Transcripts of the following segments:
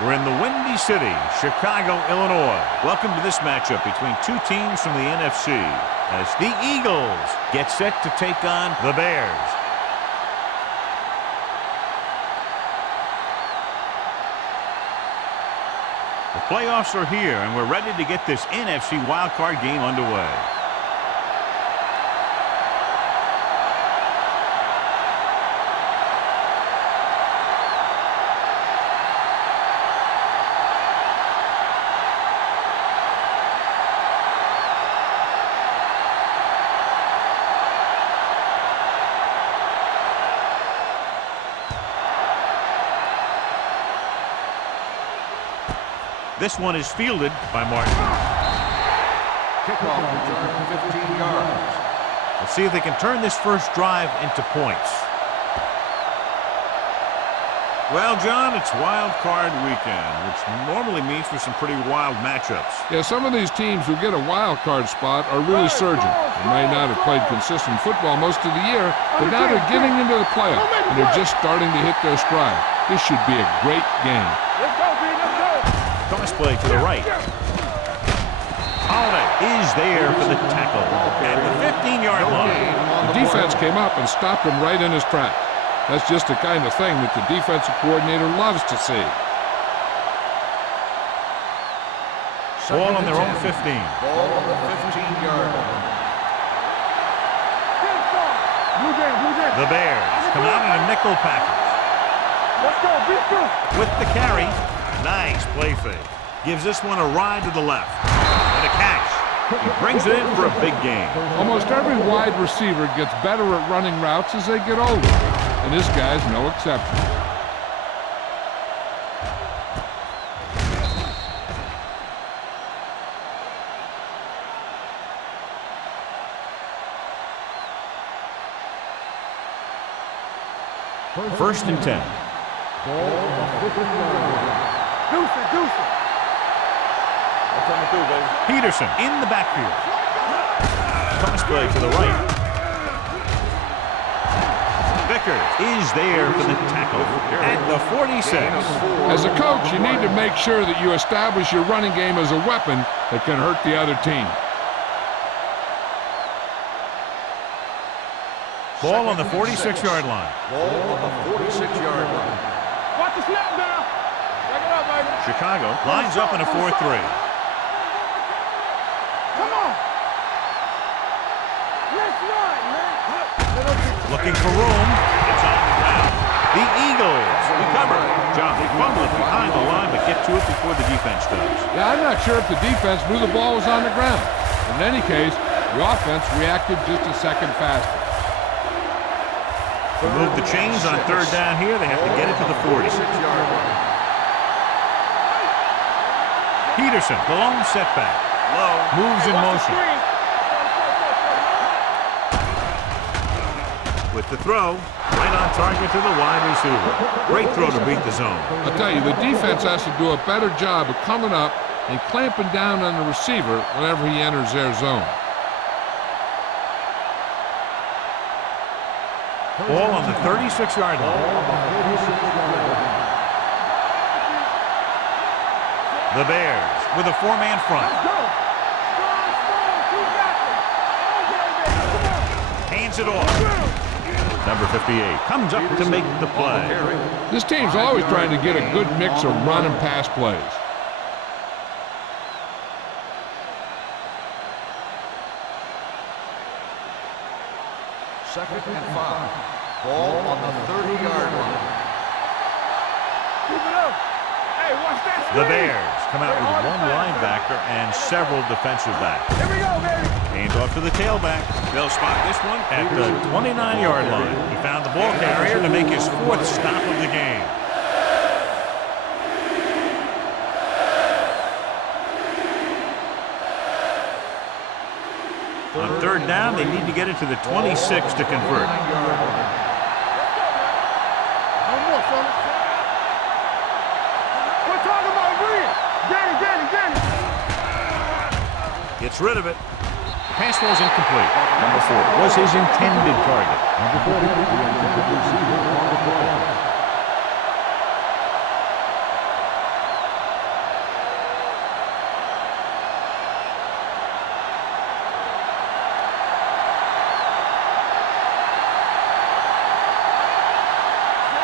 We're in the Windy City, Chicago, Illinois. Welcome to this matchup between two teams from the NFC as the Eagles get set to take on the Bears. The playoffs are here, and we're ready to get this NFC wildcard game underway. This one is fielded by Martin. Kickoff return 15 yards. Let's see if they can turn this first drive into points. Well, John, it's wild card weekend, which normally means for some pretty wild matchups. Yeah, some of these teams who get a wild card spot are really surging. They may not have played consistent football most of the year, but now they're getting into the playoffs, and they're just starting to hit their stride. This should be a great game. Toss play to the right. Holiday is there for the tackle at the 15-yard line. The defense came up and stopped him right in his tracks. That's just the kind of thing that the defensive coordinator loves to see. Ball on their own 15. Ball on the 15-yard line. The Bears come out in a nickel package. Let's go, With the carry. Nice play fake. Gives this one a ride to the left. And a catch. He brings it in for a big game. Almost every wide receiver gets better at running routes as they get older, and this guy's no exception. First and 10. Peterson in the backfield. Toss play to the right. Vickers is there for the tackle at the 46. As a coach, you need to make sure that you establish your running game as a weapon that can hurt the other team. Ball on the 46-yard line. Ball on the 46-yard line. Watch the snap now. Back it up, baby. Chicago lines up in a 4-3. Come on. Let's run, man. Looking for room. It's on the ground. The Eagles recover. John, they fumble it behind the line, but get to it before the defense does. Yeah, I'm not sure if the defense knew the ball was on the ground. In any case, the offense reacted just a second faster. To move the chains on third down here, they have to get it to the 40. 46-yard line. Peterson, the lone setback. Low, moves in motion. With the throw, right on target to the wide receiver. Great throw to beat the zone. I'll tell you, the defense has to do a better job of coming up and clamping down on the receiver whenever he enters their zone. Ball on the 36-yard line. The Bears with a four-man front. Hands it off. Number 58 comes up to make the play. This team's always trying to get a good mix of run and pass plays. Second and 5. Ball on the 30-yard line. Keep it up. Hey, watch that screen. The Bears come out with one linebacker and several defensive backs. Here we go, baby. Hands off to the tailback. They'll spot this one at the 29-yard line. He found the ball carrier to make his fourth stop of the game. On third down, they need to get it to the 26 to convert. Gets rid of it. The pass was incomplete. Number 4 was his intended target. Number 40.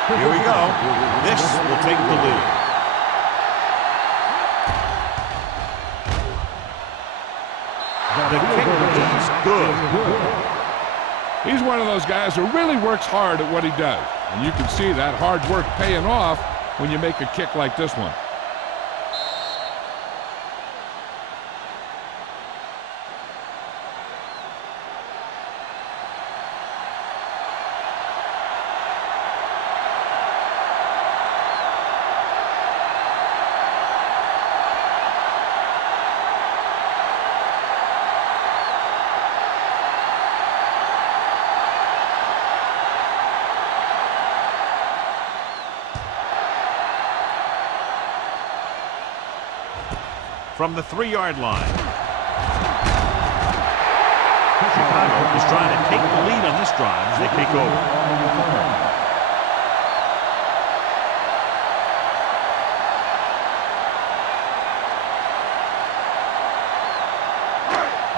Here we go. This will take the lead. The kick is good. He's one of those guys who really works hard at what he does. And you can see that hard work paying off when you make a kick like this one. From the 3-yard line. Chicago is trying to take the lead on this drive as they kick over.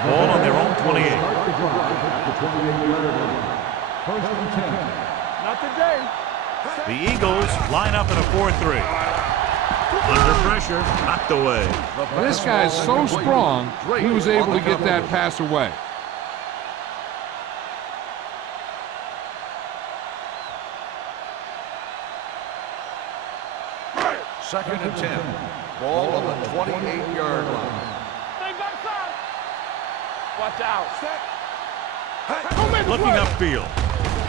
Ball on their own 28. Not today. The Eagles line up in a 4-3. Under pressure, knocked away. This guy's so strong, he was able to get that pass away. Second and 10. Ball on the 28-yard line. Stay backside. Watch out. Looking upfield.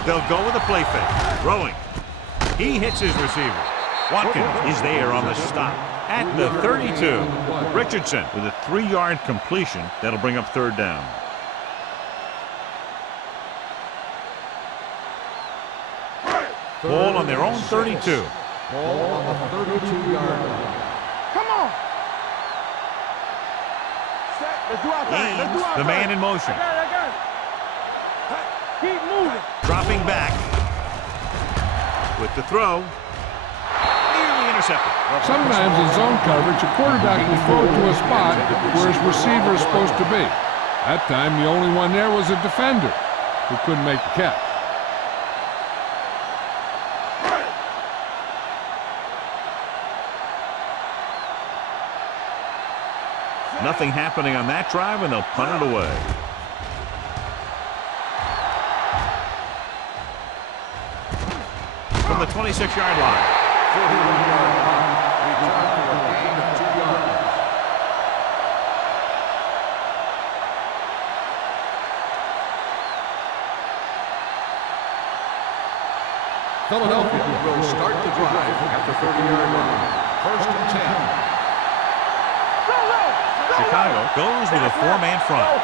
They'll go with a play fake. Throwing. He hits his receiver. Watkins is there on the stop at the 32. Richardson with a 3-yard completion. That'll bring up 3rd down. Ball on their own 32. Ball on the 32-yard line. Come on. Let's do our thing. Let's do our The thing. man in motion. I got it. Keep moving. Dropping back. With the throw. Nearly intercepted. Sometimes in zone coverage, a quarterback will throw to a spot where his receiver is supposed to be. That time, the only one there was a defender who couldn't make the catch. Nothing happening on that drive, and they'll punt it away. From the 26-yard line. 41-yard line. Return for a gain of 2 yards. Philadelphia will start the drive at the 30-yard line. 1st and 10. Chicago goes with a 4-man front.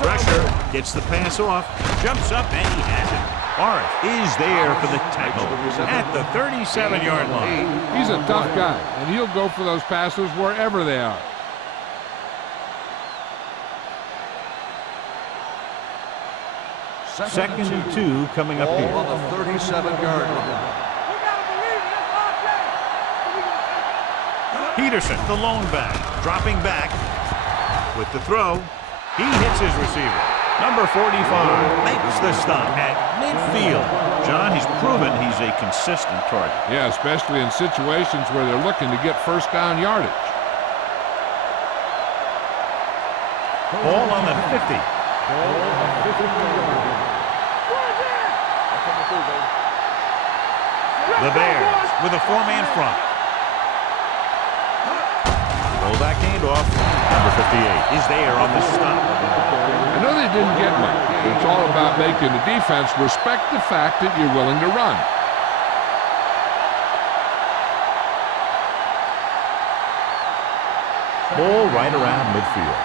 Pressure, gets the pass off, jumps up, and he has it. Morris is there for the tackle at the 37-yard line. He's a tough guy, and he'll go for those passes wherever they are. Second and 2 coming up Ball here. on the 37-yard line. Peterson, the lone back, dropping back with the throw. He hits his receiver. Number 45 makes the stop at midfield. John, he's proven he's a consistent target. Yeah, especially in situations where they're looking to get 1st down yardage. Ball on the 50. The Bears with a 4-man front. Rollback handoff. Number 58 is there on the stop. I know they didn't get much. It's all about making the defense respect the fact that you're willing to run. Ball right around midfield.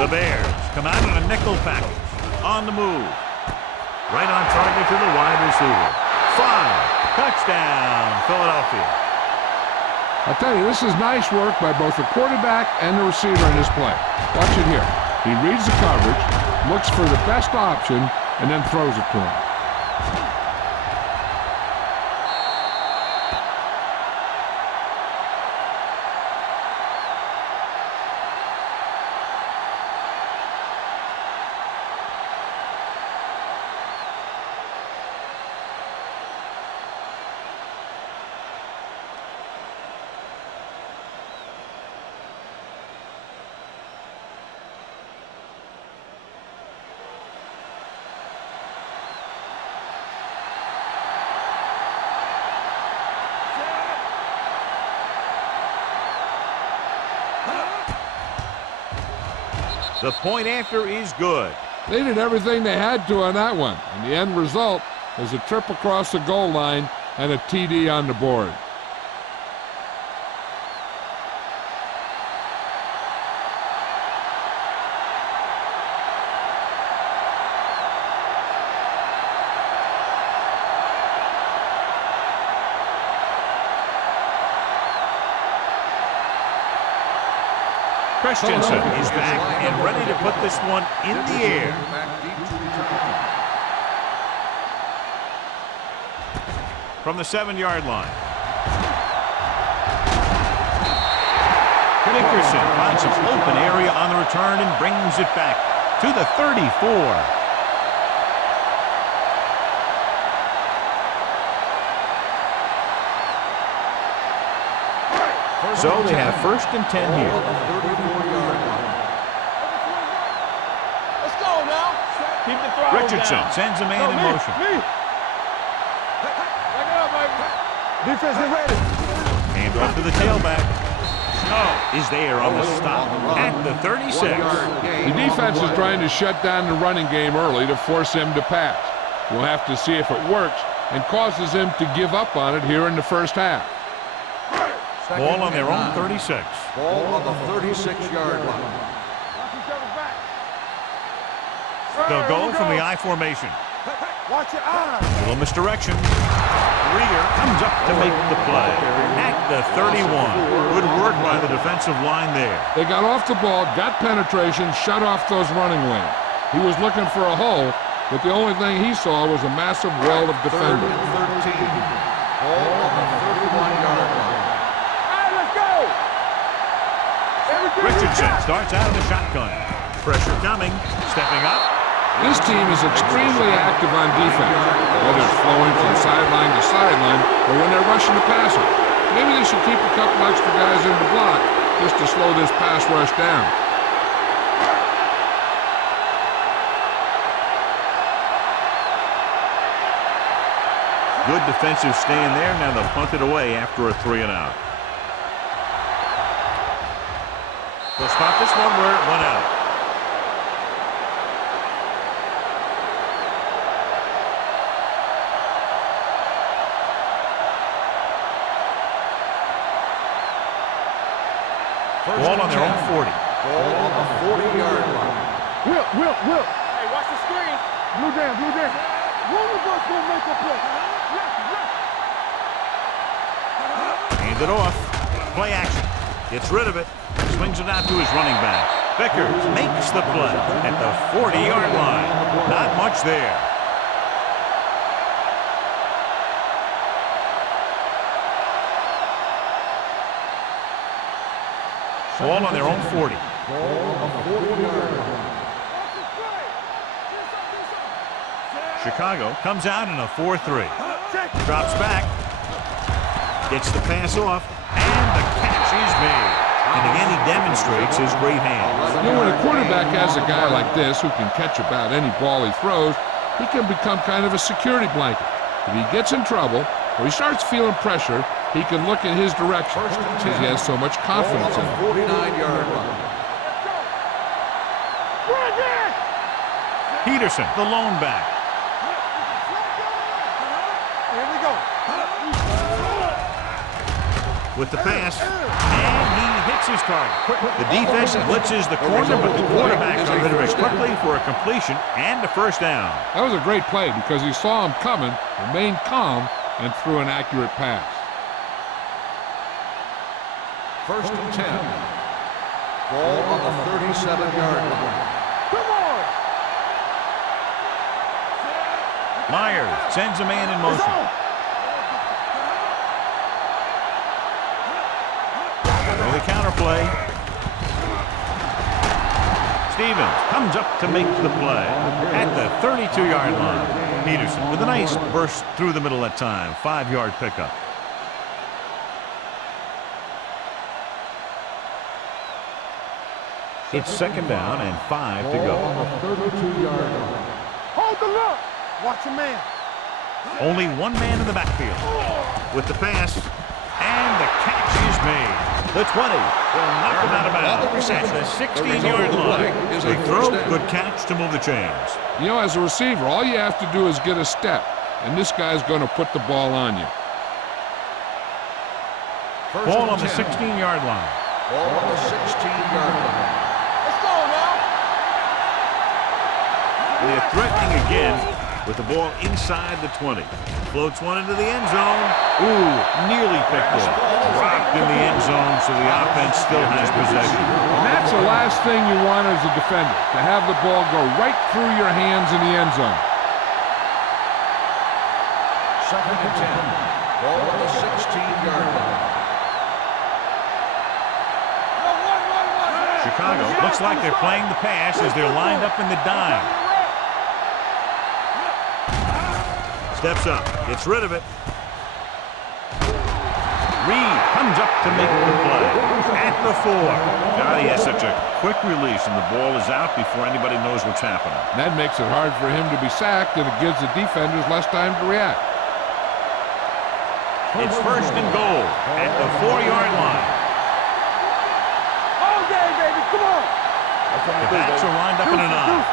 The Bears come out in a nickel package. On the move. Right on target to the wide receiver. 5. Touchdown, Philadelphia. I'll tell you, this is nice work by both the quarterback and the receiver in this play. Watch it here. He reads the coverage, looks for the best option, and then throws it to him. The point after is good. They did everything they had to on that one, and the end result is a trip across the goal line and a TD on the board. Christensen is back and ready to put this one in the air. From the 7-yard line. Dickerson finds some open area on the return and brings it back to the 34. So they have 1st and 10 here. Let's go now. Keep the throw Richardson down. sends a man in motion. Back it up, baby. Defense is ready. Hand off to the tailback. Snow is there on the stop at the 36. The defense is trying to shut down the running game early to force him to pass. We'll have to see if it works and causes him to give up on it here in the first half. Ball on their own 36. Ball on the 36-yard line. They'll go from the I formation. Watch your eyes. Little misdirection. Greer comes up to make the play at the 31. Good work by the defensive line there. They got off the ball, got penetration, shut off those running lanes. He was looking for a hole, but the only thing he saw was a massive wall of defenders. 13. Ball on the 31-yard line. Richardson starts out of the shotgun. Pressure coming. Stepping up. This team is extremely active on defense, whether it's flowing from sideline to sideline or when they're rushing the passer. Maybe they should keep a couple extra guys in the block just to slow this pass rush down. Good defensive stand there. Now they'll punt it away after a 3-and-out. They'll spot this one where it went out. Ball on their own 40. Ball on the 40-yard line. Will. Hey, watch the screen. Blue down. One of us will make a play. Hands it off. Play action. Gets rid of it. Swings it out to his running back. Vickers makes the play at the 40-yard line. Not much there. Ball on their own 40. Chicago comes out in a 4-3. Drops back. Gets the pass off. And the catch is made. And again, he demonstrates his great hands. You know, when a quarterback has a guy like this who can catch about any ball he throws, he can become kind of a security blanket. If he gets in trouble or he starts feeling pressure, he can look in his direction because he has so much confidence in him. 49-yard line. Peterson, the lone back. Here we go. With the pass, and he hits his target. The defense blitzes the corner, but the quarterback got rid of it quickly for a completion and a first down. That was a great play because he saw him coming, remained calm, and threw an accurate pass. 1st and 10. Ball on the 37-yard line. Come on. Myers sends a man in motion. Early counter play. Stevens comes up to make the play at the 32-yard line. Peterson with a nice burst through the middle that time. 5-yard pickup. It's 2nd down and 5 to go. Hold the look. Watch your man. Only one man in the backfield. With the pass, and the catch is made. The 20. They'll knock him out of bounds at the 16-yard line. Good throw, good catch to move the chains. You know, as a receiver, all you have to do is get a step, and this guy's going to put the ball on you. Ball on the 16-yard line. Ball on the 16-yard line. Let's go now. And they're threatening again with the ball inside the 20. Floats one into the end zone. Ooh, nearly picked off. Dropped in the end zone, so the offense still has possession. And that's the last thing you want as a defender, to have the ball go right through your hands in the end zone. 2nd and 10. Ball on the 16-yard line. Chicago looks like they're playing the pass as they're lined up in the dime. Steps up, gets rid of it. Reed comes up to make the play. At the 4. God, he has such a quick release, and the ball is out before anybody knows what's happening. That makes it hard for him to be sacked, and it gives the defenders less time to react. It's 1st and goal at the 4-yard line. All day, baby. Come on. The backs are lined up in an eye.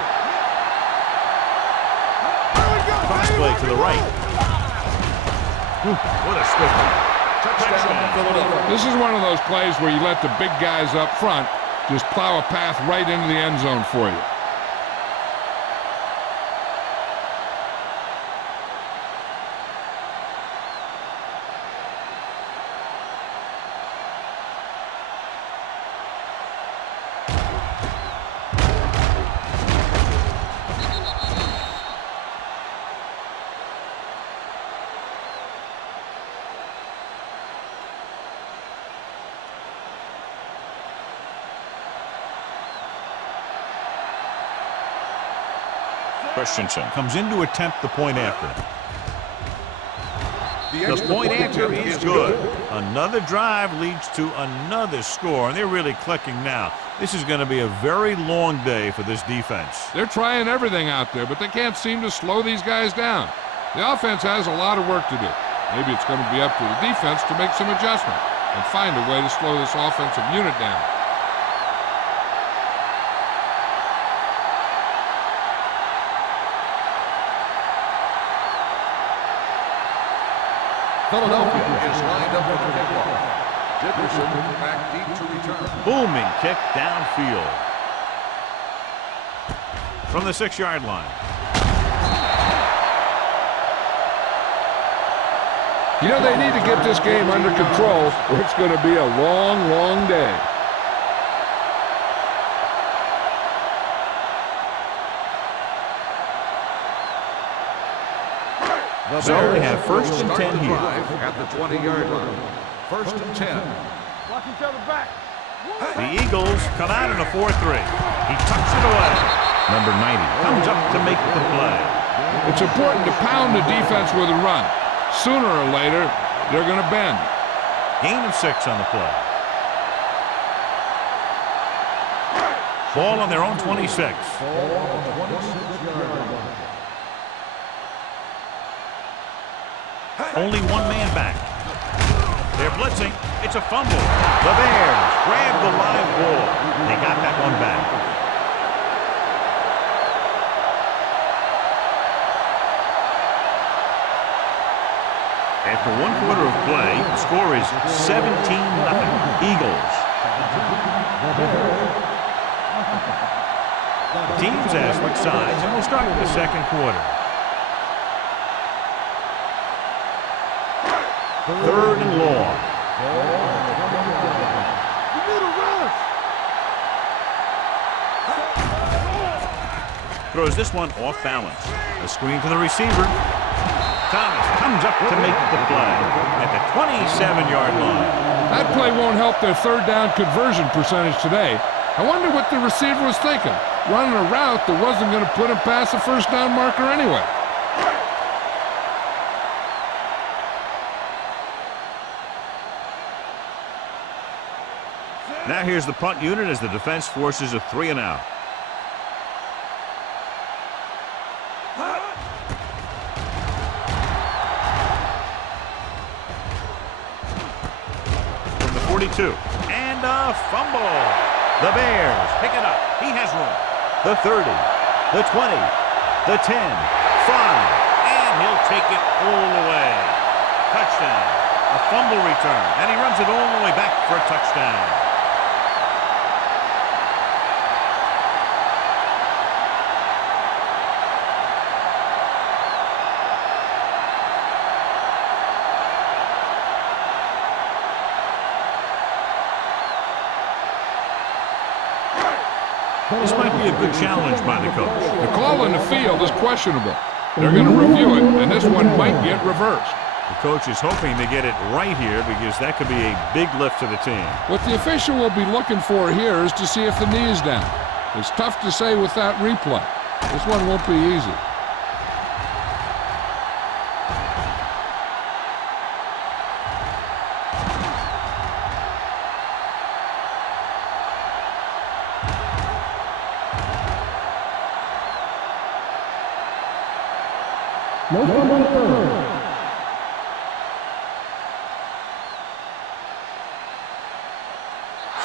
Cross play to the right. What a swift one. Touchdown, Philadelphia. This is one of those plays where you let the big guys up front just plow a path right into the end zone for you. Christensen comes in to attempt the point after. The point after is good. Another drive leads to another score, and they're really clicking now. This is going to be a very long day for this defense. They're trying everything out there, but they can't seem to slow these guys down. The offense has a lot of work to do. Maybe it's going to be up to the defense to make some adjustment and find a way to slow this offensive unit down. Philadelphia is lined up for the kickoff. Dickerson back deep to return. Booming kick downfield. From the 6-yard line. You know, they need to get this game under control, or it's going to be a long, long day. So they have 1st and 10 here. At the 20-yard line. 1st and 10. Watch each other back. The Eagles come out in a 4-3. He tucks it away. Number 90 comes up to make the play. It's important to pound the defense with a run. Sooner or later, they're going to bend. Gain of 6 on the play. Ball on their own 26. Only one man back. They're blitzing. It's a fumble. The Bears grab the live ball. They got that one back. After 1 quarter of play, the score is 17-0 Eagles. The teams have switched sides, and we'll start with the 2nd quarter. 3rd and long. You need a rush. Throws this one off balance. A screen to the receiver. Thomas comes up to make the play at the 27-yard line. That play won't help their 3rd down conversion percentage today. I wonder what the receiver was thinking, running a route that wasn't going to put him past the 1st down marker anyway. Now here's the punt unit as the defense forces a 3 and out. From the 42. fumble. The Bears pick it up. He has room. The 30, the 20, the 10, 5, and he'll take it all the way. Touchdown. A fumble return, and he runs it all the way back for a touchdown. This might be a good challenge by the coach. The call in the field is questionable. They're going to review it, and this one might get reversed. The coach is hoping to get it right here because that could be a big lift to the team. What the official will be looking for here is to see if the knee is down. It's tough to say with that replay. This one won't be easy.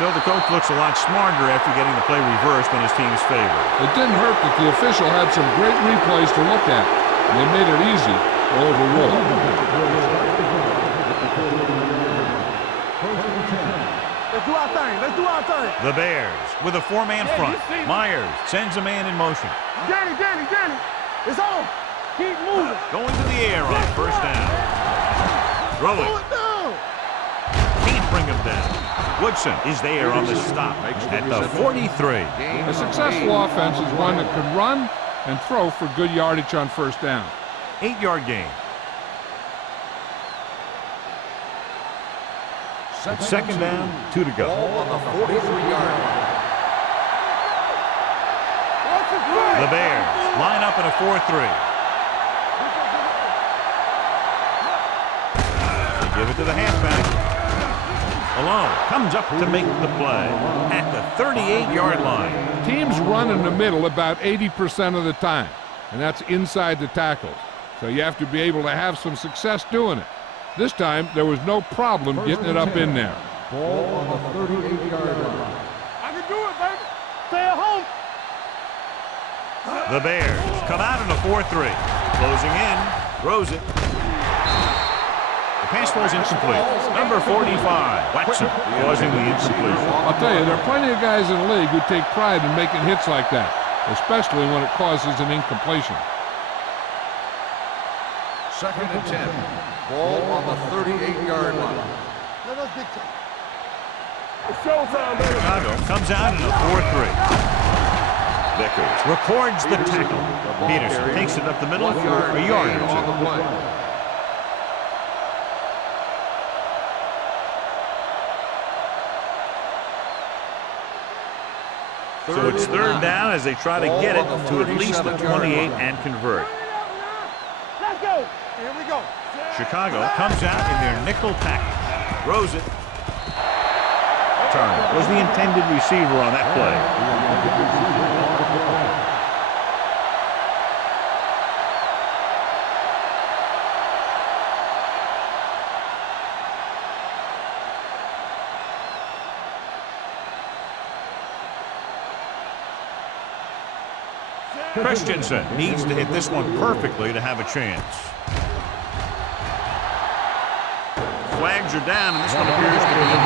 So the coach looks a lot smarter after getting the play reversed in his team's favor. It didn't hurt that the official had some great replays to look at, and they made it easy to overrule. Let's do our thing. Let's do our thing. The Bears with a four-man front. Myers sends a man in motion. Danny. It's on. Keep moving. Going to the air on first down. Throwing. Pull it down. Can't bring him down. Woodson is there on the stop at the 43. A successful offense is one that can run and throw for good yardage on first down. 8-yard gain. Second down, 2 to go. Ball on the 43-yard line. The Bears line up in a 4-3. They give it to the halfback. Alone comes up to make the play at the 38-yard line. Teams run in the middle about 80% of the time, and that's inside the tackles. So you have to be able to have some success doing it. This time, there was no problem getting it up in there. Ball on the 38-yard line. I can do it, baby. Stay at home. The Bears come out in a 4-3. Closing in, throws it. The pass falls incomplete. Number 45, Watson, causing the incompletion. I'll tell you, there are plenty of guys in the league who take pride in making hits like that, especially when it causes an incompletion. Second and 10. Ball on the 38-yard line. Let us dictate. It's showtime, baby. Chicago comes out in a 4-3. Vickers records the tackle. Peterson takes it up the middle for a yard or on the two. play. So it's third down as they try to get it to at least the 28 and convert. Let's go. Here we go. Chicago comes out in their nickel package. Throws it. Turner was the intended receiver on that play. Christensen needs to hit this one perfectly to have a chance. Flags are down, and this one appears to be a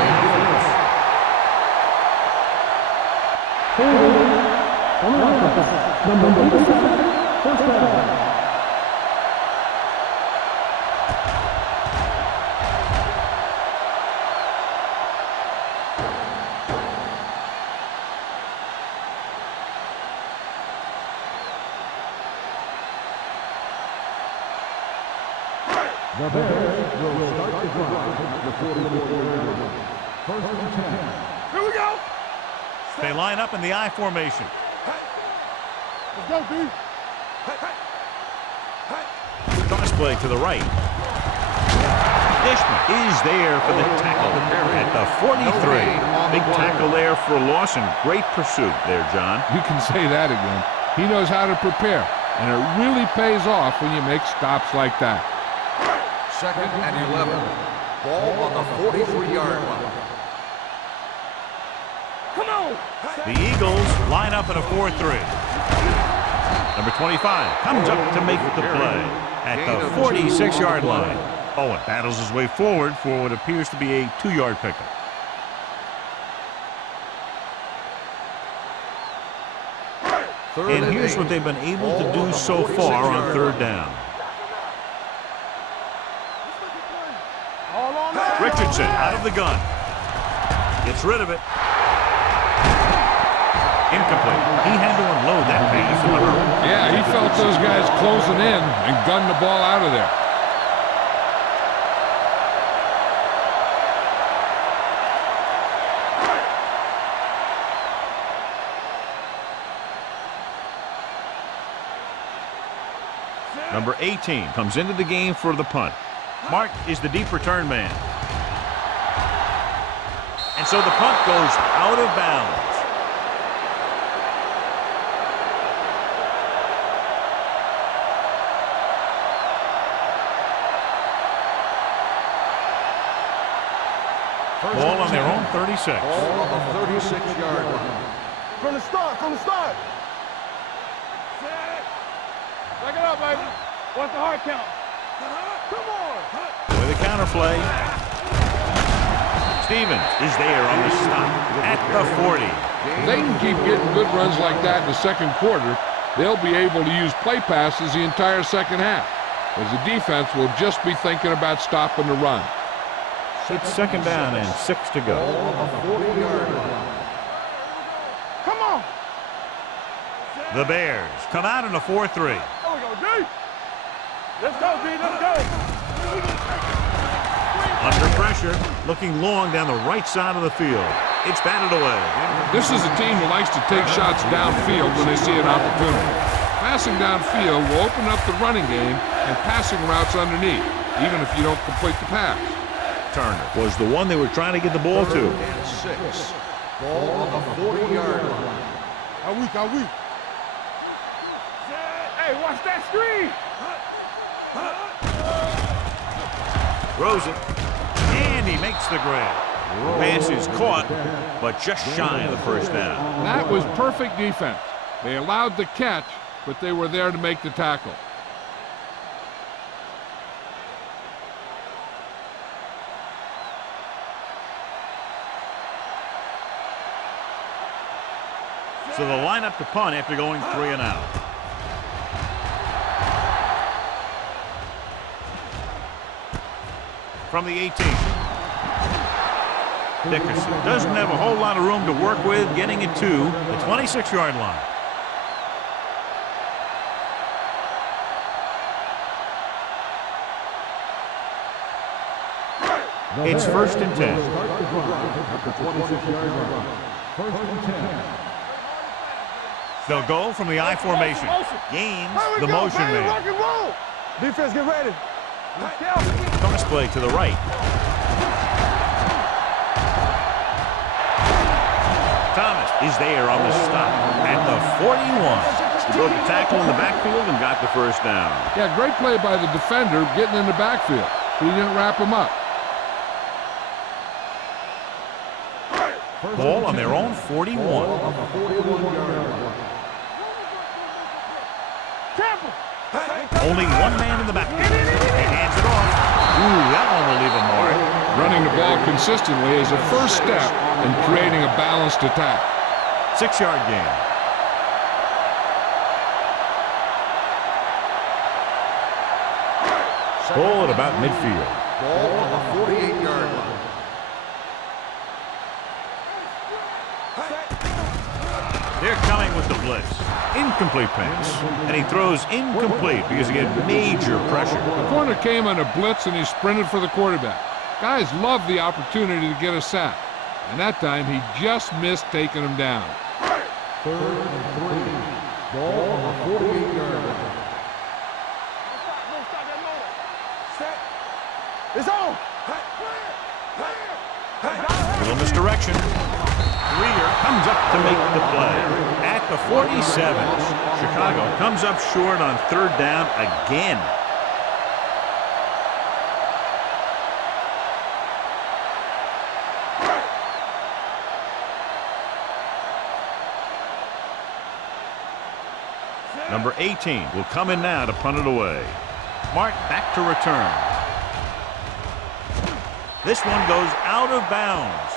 The Bears will start the drive. The 44. First and 10. Here we go. They line up in the I formation. Let's go, B. Cross play to the right. Dishman is there for the tackle at the 43. Big tackle there for a loss and great pursuit there, John. You can say that again. He knows how to prepare, and it really pays off when you make stops like that. Second and 11. Ball on the 43-yard line. Come on. The Eagles line up in a 4-3. Number 25 comes up to make the play at the 46-yard line. Owen battles his way forward for what appears to be a 2-yard pickup. And here's what they've been able to do so far on 3rd down. Richardson out of the gun. Gets rid of it. Incomplete. He had to unload that pass in the hurry. Yeah, he felt those guys closing in and gunned the ball out of there. Number 18 comes into the game for the punt. Mark is the deep return man. And so the punt goes out of bounds. Ball on their own 36. Ball on the 36-yard line. From the start. Back it up, baby. What's the hard count? Come on. With a counter play. Stevens is there on the stop at the 40. If they can keep getting good runs like that in the second quarter, they'll be able to use play passes the entire second half, as the defense will just be thinking about stopping the run. It's 2nd down and 6 to go. Ball on the 40-yard line. Come on. The Bears come out in a 4-3. There we go, D. Let's go, D. Let's go. Under pressure, looking long down the right side of the field. It's batted away. This is a team that likes to take shots downfield when they see an opportunity. Passing downfield will open up the running game and passing routes underneath, even if you don't complete the pass. Turner was the one they were trying to get the ball to. 3rd and 6. Ball on the 40-yard line. How weak. Hey, watch that screen. Throws it. And he makes the grab. Pass is caught, but just shy of the 1st down. That was perfect defense. They allowed the catch, but they were there to make the tackle. So they'll line up to punt after going 3 and out. From the 18. Dickerson doesn't have a whole lot of room to work with, getting it to the 26-yard line. It's 1st and 10. They'll go from the I formation. Gains the motion man. Defense, get ready. Toss play to the right. Thomas is there on the stop at the 41. He broke the tackle in the backfield and got the 1st down. Yeah, great play by the defender getting in the backfield. He didn't wrap him up. Ball on their own 41. Only one man in the backfield. He hands it off. Ooh, that one will leave a mark. Running the ball consistently is a first step in creating a balanced attack. 6-yard gain. Ball at about midfield. Ball on the 48-yard line. They're coming with the blitz. Incomplete pass. And he throws incomplete because he had major pressure. The corner came on a blitz and he sprinted for the quarterback. Guys love the opportunity to get a sack. And that time he just missed taking him down. 3rd and 3. Ball on the 48-yard line. It's on. A little misdirection. Greer comes up to make the play at the 47. Chicago comes up short on 3rd down again. Number 18 will come in now to punt it away. Mark back to return. This one goes out of bounds.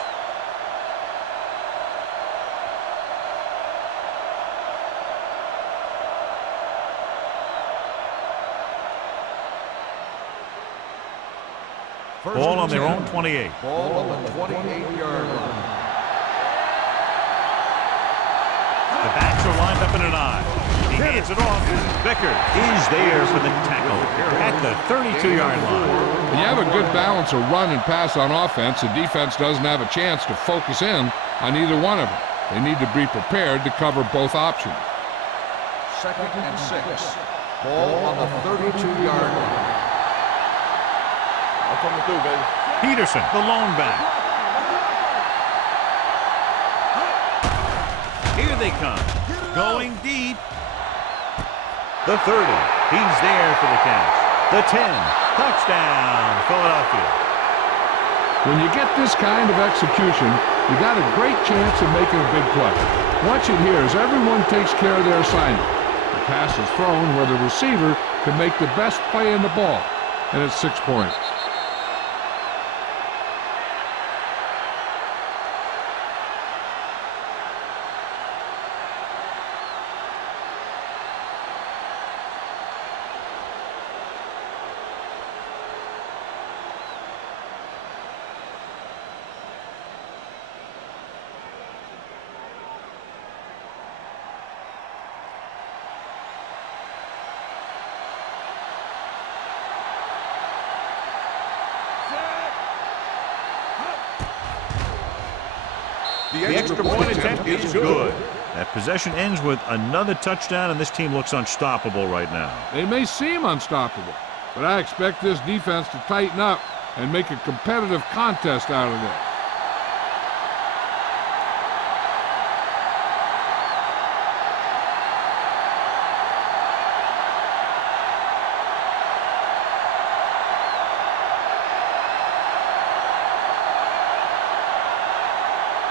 Ball on their own 28. Ball on the 28-yard line. The backs are lined up in an I. He hands it off. Vickers is there for the tackle at the 32-yard line. When you have a good balance of run and pass on offense, the defense doesn't have a chance to focus in on either one of them. They need to be prepared to cover both options. 2nd and 6. Ball on the 32-yard line. Coming through, baby. Peterson, the lone back. Here they come. Going deep. The 30. He's there for the catch. The 10. Touchdown, Philadelphia. When you get this kind of execution, you got a great chance of making a big play. Watch it here as everyone takes care of their assignment. The pass is thrown where the receiver can make the best play in the ball, and it's 6 points. The extra point attempt is good. That possession ends with another touchdown, and this team looks unstoppable right now. They may seem unstoppable, but I expect this defense to tighten up and make a competitive contest out of this.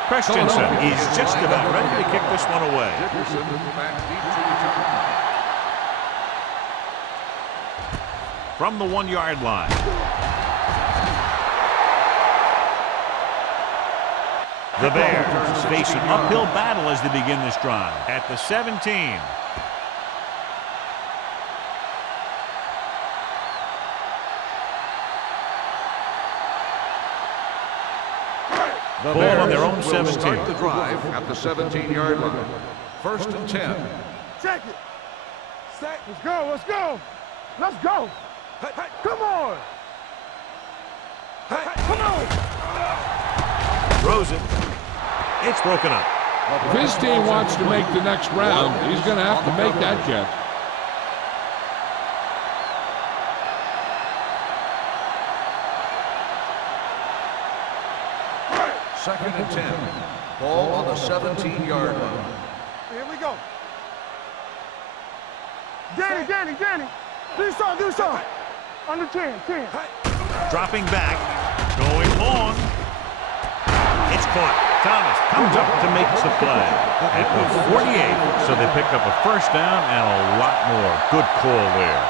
Christensen is just about ready to kick this one away. From the 1-yard line. The Bears face an uphill battle as they begin this drive. At the 17. The Ball Bears on their own will 17. start the drive at the 17-yard line. 1st and 10. Check it. Let's go. Let's go. Let's go. Come on. Come on. Throws it. It's broken up. If his team wants to make the next round, he's going to have to make that catch. Second and 10. Ball on the 17-yard line. Here we go. Danny. Do something. Under 10. Dropping back. Going long. It's caught. Thomas comes up to make the play. At the 48, so they pick up a first down and a lot more. Good call there.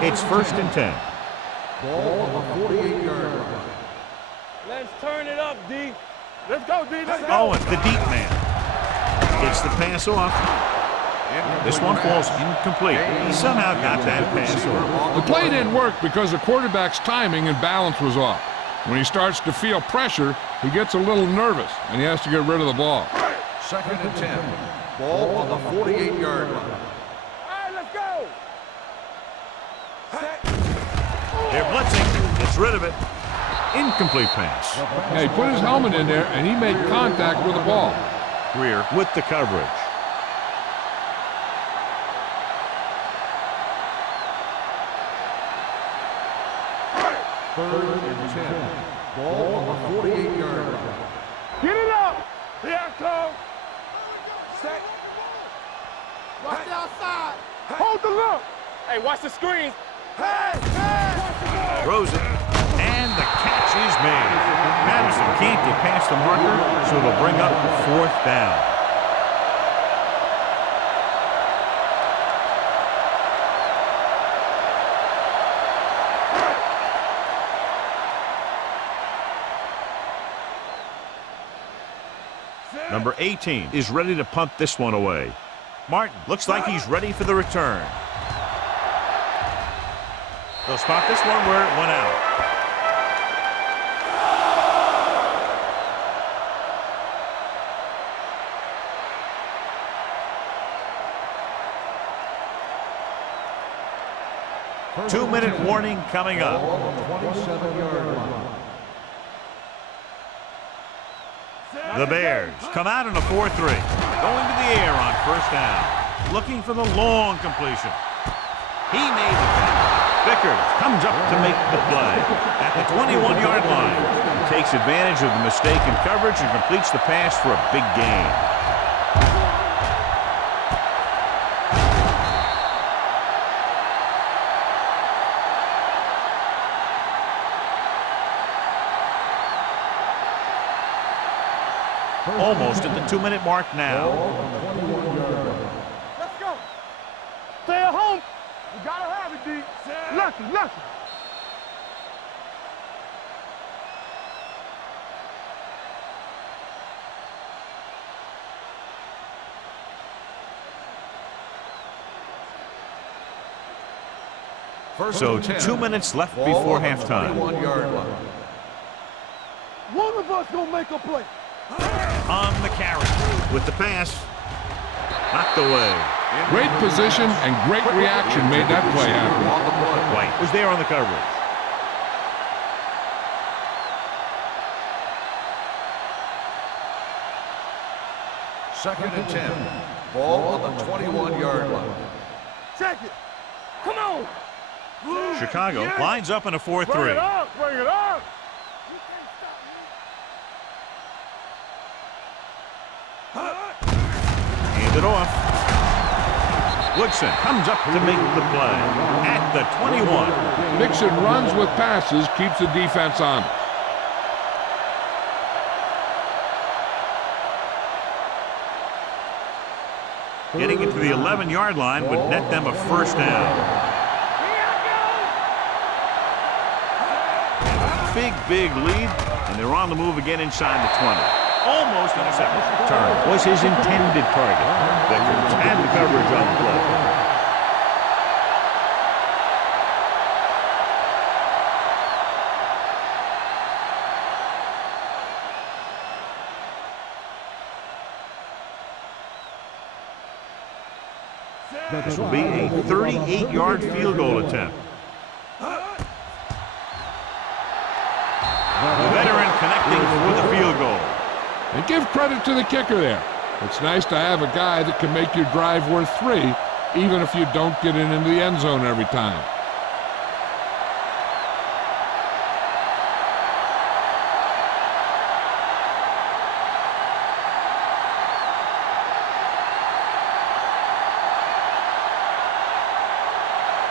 It's 1st and 10. Ball on the 48-yard line. Let's turn it up, D. Let's go, D. Let's go. Owen, the deep man. Gets the pass off. This one falls incomplete. He somehow got that pass off. The play didn't work because the quarterback's timing and balance was off. When he starts to feel pressure, he gets a little nervous, and he has to get rid of the ball. 2nd and 10. Ball on the 48-yard line. All right, let's go. They're blitzing. Gets rid of it. Incomplete pass. Yeah, he put his helmet in there, and he made contact with the ball. Greer with the coverage. Third and 10. Ball on the 48-yard line. Get it up. Here I come. Set. Watch the outside. Hold the look. Hey, watch the screens. Hey. Throws it. And the catch is made. Madison can't get past the marker, so it'll bring up 4th down. Number 18 is ready to punt this one away. Martin looks like he's ready for the return. They'll spot this one where it went out. Two-minute warning coming up. 27-yard line. The Bears come out in a 4-3. Going to the air on 1st down. Looking for the long completion. He made the catch. Vickers comes up to make the play. At the 21-yard line. He takes advantage of the mistake in coverage and completes the pass for a big gain. Almost at the 2-minute mark now. Let's go. Stay at home. You gotta have it, D. Lucky. So 2 minutes left before halftime. 21-yard line. One of us gonna make a play. On the carry with the pass. Knocked away. Great position and great reaction made that play happen. On the play. White was there on the coverage. Second and 10. Ball on the 21-yard line. Check it. Come on. Chicago lines up in a 4-3. Bring it up. Hand it off. Woodson comes up to make the play at the 21. Mixon runs with passes, keeps the defense on. Getting it to the 11-yard line would net them a 1st down. Big lead, and they're on the move again inside the 20. Almost intercepted. Turner was his intended target. Vickers had the coverage on the play. This will be a 38-yard field goal attempt. The veteran connecting for the field goal. And give credit to the kicker there. It's nice to have a guy that can make your drive worth 3, even if you don't get it into the end zone every time.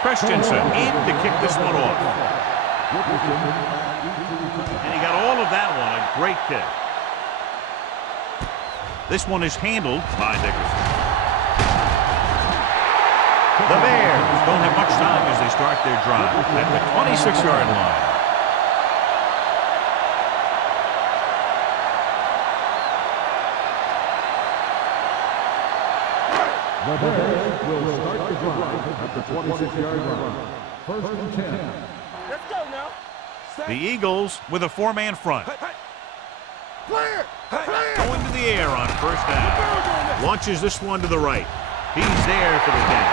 Christensen in to kick this one off. And he got all of that one, a great kick. This one is handled by Dickerson. The Bears don't have much time as they start their drive at the 26-yard line. The Bears will start the drive at the 26-yard line. 1st and 10. Let's go now. The Eagles with a 4-man front. Clear. Going to the air on 1st down. Launches this one to the right. He's there for the catch.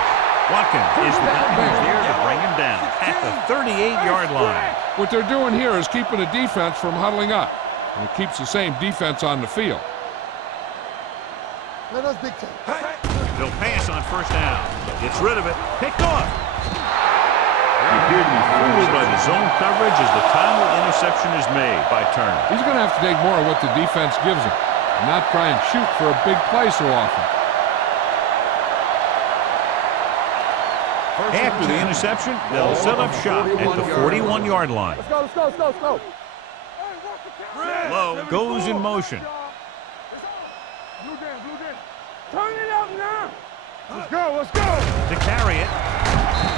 Watkins is the guy who's there to bring him down at the 38-yard line. What they're doing here is keeping the defense from huddling up. And it keeps the same defense on the field. Let us dictate. They'll pass on 1st down. Gets rid of it. Picked off. He appeared to be fooled by the zone coverage as the timely interception is made by Turner. He's going to have to take more of what the defense gives him and not try and shoot for a big play so often. After the interception, they'll set up shop at the 41-yard line. Let's go. Low goes in motion. Blue game, blue game. Turn it up now. Let's go, let's go. To carry it,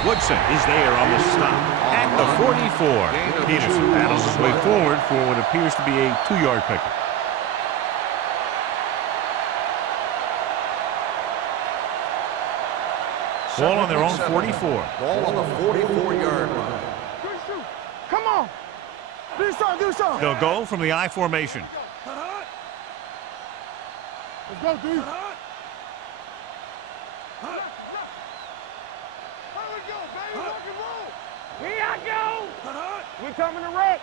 Woodson is there on the stop at the 44. Peterson battles his way forward for what appears to be a 2-yard pickup. Ball on their own 44. Ball on the 44-yard line. Good shoot. Come on. Do something, do something. They'll go from the I formation. Let's go, dude. Here I go. We coming to wreck.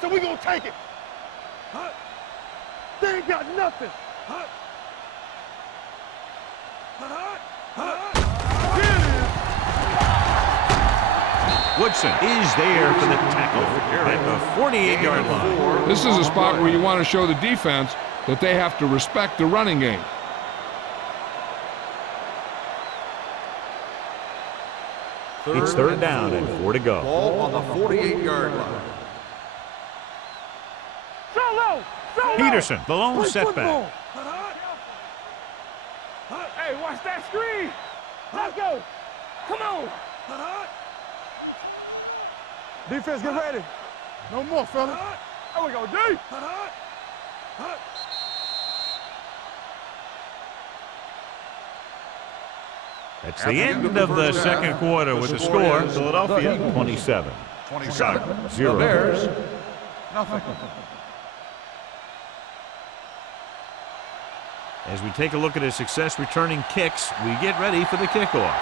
So we gonna take it. They ain't got nothing. Woodson is there for the tackle at the 48-yard line. This is a spot where you want to show the defense that they have to respect the running game. It's third down and 4 to go. Ball on the 48-yard line. Solo! Solo! Peterson, the lone Play setback. football. Hey, watch that screen. Let's go. Come on. Defense, get ready. No more, fellas. There we go, D. That's the end of the second quarter with the score. Philadelphia 27. 27. 0. The Bears, nothing. As we take a look at his success returning kicks, we get ready for the kickoff.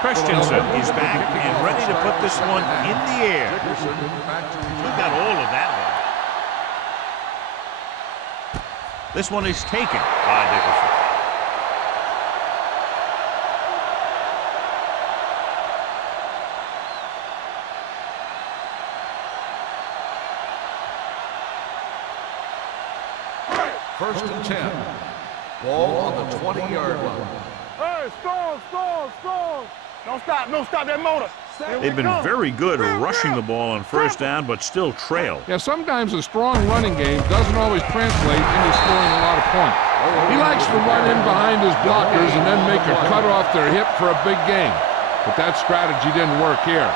Christensen is back and ready to put this one in the air. Who got all of that one? This one is taken by Dickerson. First and 10. Ball on the 20-yard line. Hey, stall. Don't stop that motor. They've been very good rushing the ball on first down, but still trail. Yeah, sometimes a strong running game doesn't always translate into scoring a lot of points. He likes to run in behind his blockers and then make a cut off their hip for a big gain. But that strategy didn't work here.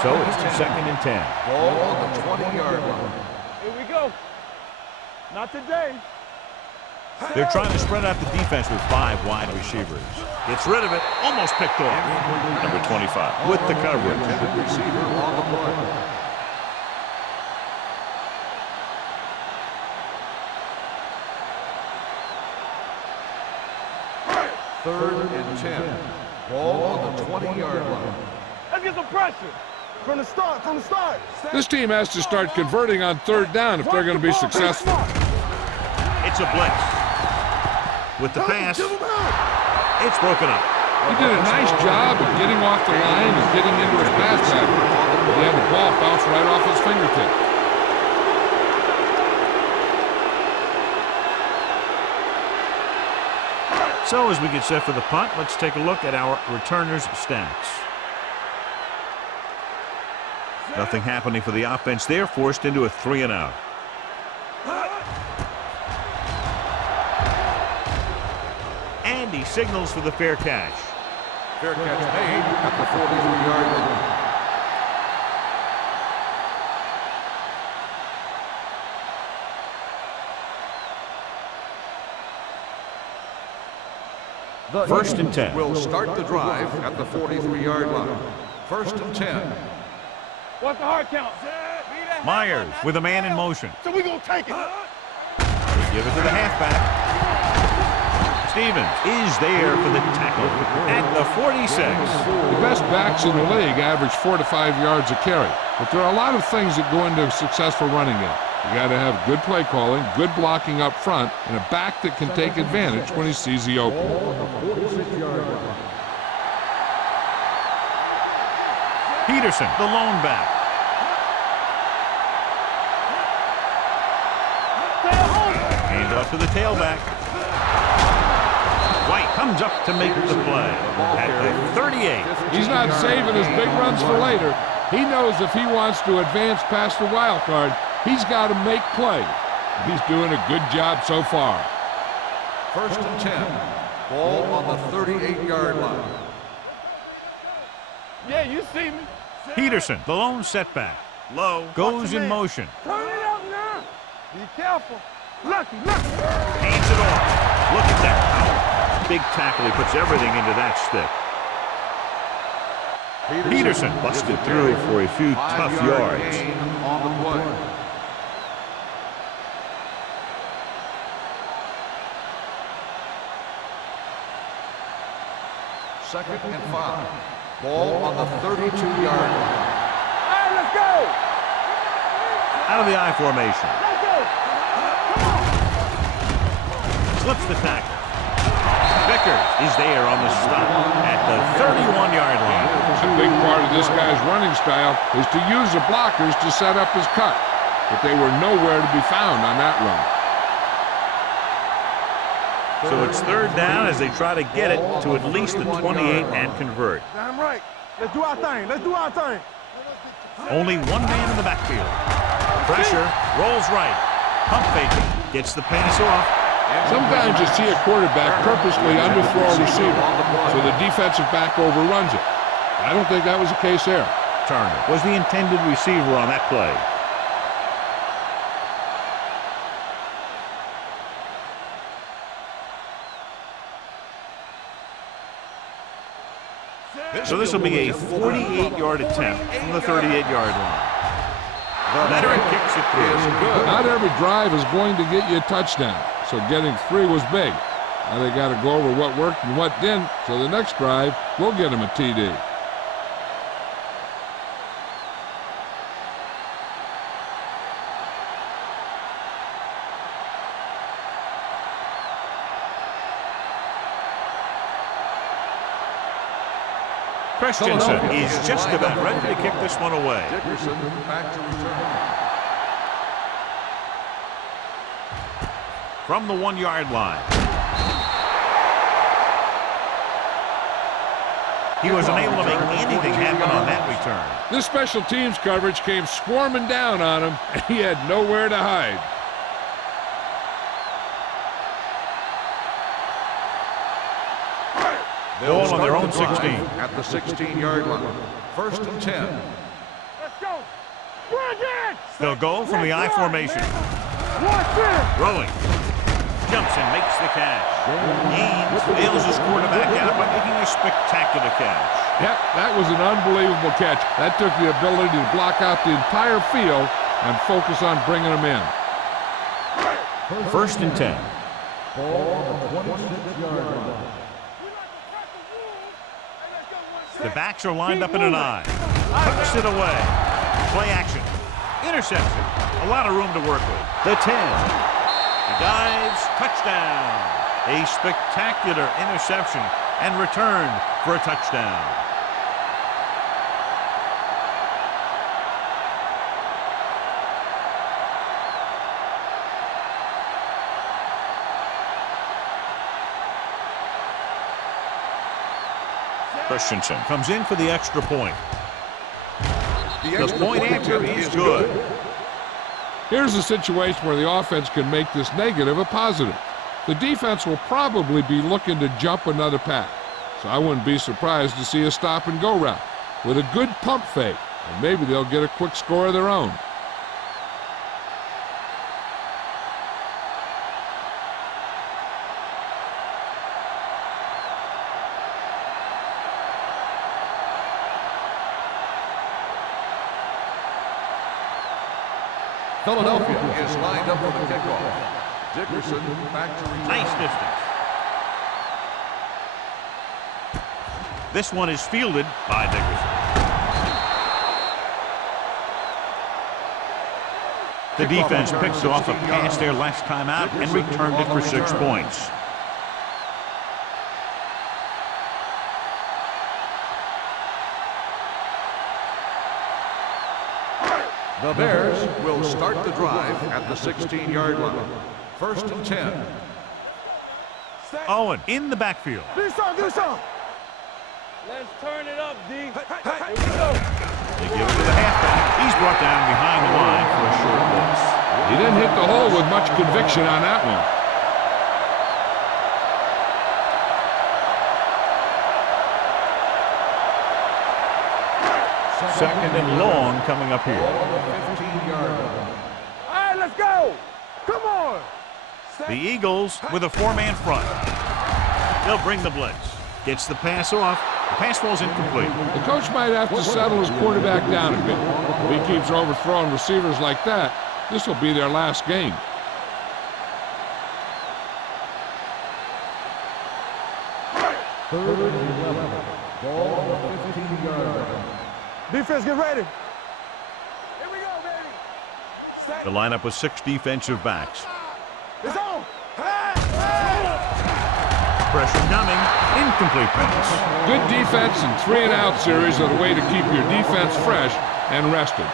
So it's second and 10. Ball on the 20-yard line. Here we go. Not today. They're trying to spread out the defense with 5 wide receivers. Gets rid of it, almost picked off. Number 25 with the coverage. Receiver on the play. Third and 10. Ball on the 20-yard line. Let's get some pressure. From the start. This team has to start converting on third down if they're going to be successful. It's a blitz. With the pass, it's broken up. He did a nice job of getting off the line and getting into his pass pattern. He had the ball bounce right off his fingertip. So as we get set for the punt, let's take a look at our returners' stats. Nothing happening for the offense there, forced into a 3-and-out. And he signals for the fair catch. Fair catch made at the 43-yard line. First and 10. Will start the drive at the 43-yard line. First and 10. What's the hard count? Myers with a man in motion. So we gonna take it. They give it to the halfback. Stevens is there for the tackle at the 46. The best backs in the league average 4 to 5 yards a carry. But there are a lot of things that go into a successful running game. You got to have good play calling, good blocking up front, and a back that can take advantage when he sees the opening. Peterson, the lone back. Up to the tailback. White comes up to make the play at the 38. He's not saving his big runs for later. He knows if he wants to advance past the wild card, he's got to make plays. He's doing a good job so far. 1st and 10. Ball on the 38-yard line. Yeah, you see me. Peterson, the lone setback. Low, goes in motion. Turn it up now. Be careful. Lucky. Hands it off. Look at that power. Big tackle. He puts everything into that stick. Peterson busted through for a few tough yards. On the play. Second and 5. Ball on the 32-yard line. All right, let's go. Out of the I formation. Let's go. Slips the tackle. Vickers is there on the stop at the 31-yard line. A big part of this guy's running style is to use the blockers to set up his cut, but they were nowhere to be found on that run. So it's 3rd down as they try to get it to at least the 28 and convert. Damn right. Let's do our thing. Let's do our thing. Only one man in the backfield. Pressure, rolls right. Pump faking, gets the pass off. Sometimes you see a quarterback purposely underthrow a receiver, so the defensive back overruns it. I don't think that was the case there. Turner was the intended receiver on that play. So this will be a 48-yard attempt from the 38-yard line. Veteran kicks it through. Not every drive is going to get you a touchdown, so getting 3 was big. Now they got to go over what worked and what didn't, so the next drive will get him a TD. Christensen is just about ready to kick this one away. Dickerson back to return. From the 1-yard line. He was unable to make anything happen on that return. This special teams coverage came swarming down on him, and he had nowhere to hide. Ball on their own 16. At the 16-yard line. 1st and 10. Let's go. Bring it. They'll go from the I formation. Watch this. Rolling. Jumps and makes the catch. Gaines bails his quarterback out by making a spectacular catch. Yep, that was an unbelievable catch. That took the ability to block out the entire field and focus on bringing them in. 1st and 10. Ball on the 26-yard line. The backs are lined up in an I. Hooks it away. Play action. Interception. A lot of room to work with. The 10. He dives. Touchdown. A spectacular interception and returned for a touchdown. Christensen comes in for the extra point. The point after is good. Here's a situation where the offense can make this negative a positive. The defense will probably be looking to jump another pack, so I wouldn't be surprised to see a stop-and-go route with a good pump fake, and maybe they'll get a quick score of their own. Philadelphia is lined up for the kickoff. Dickerson back to return. Nice distance. This one is fielded by Dickerson. The defense picks off a pass their last time out and returned it for 6 points. The Bears will start the drive at the 16-yard line. First and 10. Owen in the backfield. Do some. Let's turn it up, D. Here we go. They give it to the halfback. He's brought down behind the line for a short loss. He didn't hit the hole with much conviction on that one. Second and long coming up here. 15-yard line. All right, let's go. Come on. The Eagles with a four-man front. They'll bring the blitz. Gets the pass off. The pass falls incomplete. The coach might have to settle his quarterback down a bit. If he keeps overthrowing receivers like that, this will be their last game. Third and 11. Ball on the 15-yard line. Defense, get ready. Here we go, baby. The lineup with 6 defensive backs. It's on. Pressure coming. Incomplete pass. Good defense and 3-and-out series are the way to keep your defense fresh and rested.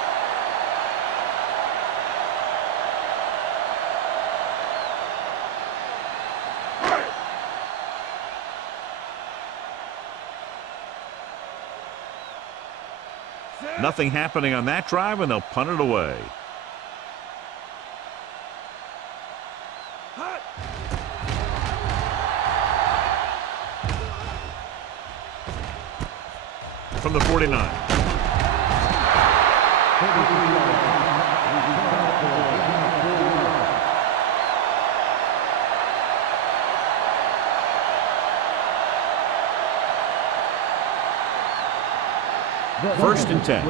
Nothing happening on that drive, and they'll punt it away. From the 49. First and 10.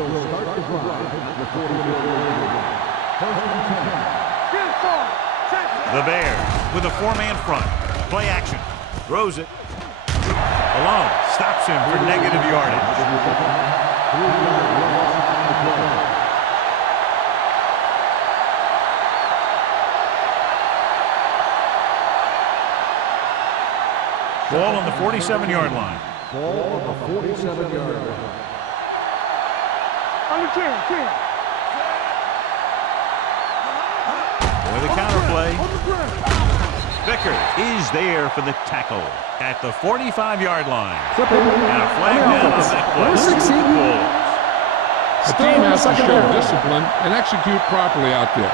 The Bears with a four-man front. Play action. Throws it. Alone. Stops him for negative yardage. Ball on the 47-yard line. Ball on the 47-yard line. On the 10. With a counterplay. Vickers is there for the tackle at the 45-yard line. And a flag down on that play. The team has to show discipline and execute properly out there.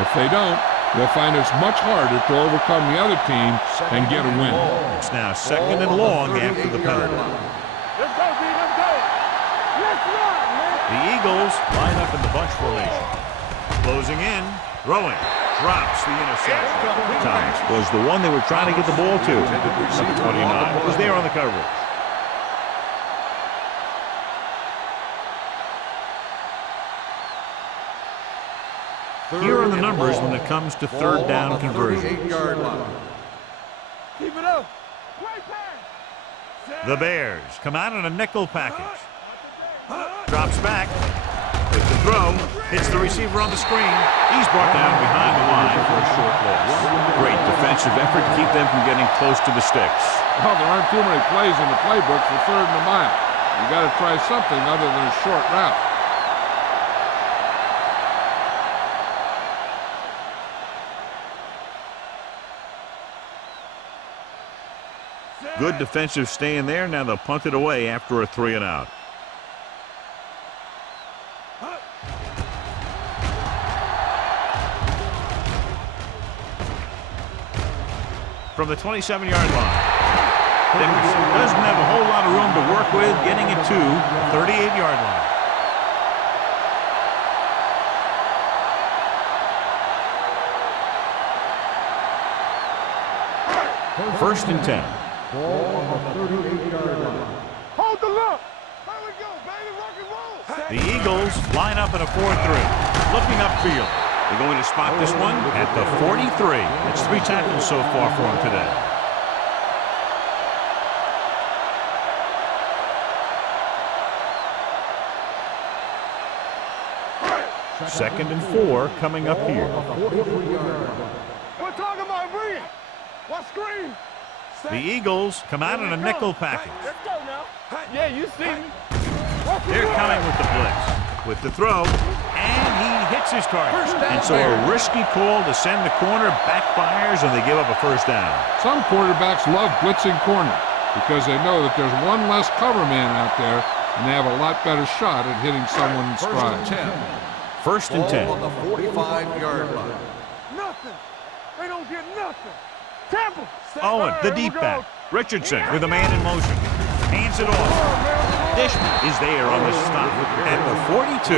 If they don't, they'll find it's much harder to overcome the other team and get a win. It's now second and long after the penalty. Let's go, D. Let's go. Let's run, man. The Eagles line up in the bunch formation. Closing in, throwing, drops the interception. Thomas was the one they were trying to get the ball to. Number 29 was there on the coverage. Here are the numbers when it comes to third down conversion. 38-yard line. Keep it up. Great pass. The Bears come out in a nickel package. Drops back. With the throw, hits the receiver on the screen. He's brought down behind the line for a short loss. Great defensive effort to keep them from getting close to the sticks. Well, there aren't too many plays in the playbook for third and a mile. You got to try something other than a short route. Good defensive staying there. Now they'll punt it away after a 3-and-out. From the 27-yard line. Dickerson doesn't have a whole lot of room to work with, getting it to the 38-yard line. First and 10. Ball on the 38-yard line. Hold the look. Here we go, baby. Rock and roll. The Eagles line up in a 4-3. Looking upfield. They're going to spot this one at the 43. It's 3 tackles so far for him today. Second and 4 coming up here. We're talking about bring. What screen? The Eagles come out in a nickel package. Let's go now. Yeah, you see me. They're coming with the blitz. with the throw, and he hits his target. And so a risky call to send the corner backfires, and they give up a first down. Some quarterbacks love blitzing corner because they know that there's one less cover man out there, and they have a lot better shot at hitting someone in stride. First and 10. Ball on the 45-yard line. Nothing. They don't get nothing. Temple. Owen, the deep back. Richardson with a man in motion. Hands it off. Dishman is there on the stop at the 42.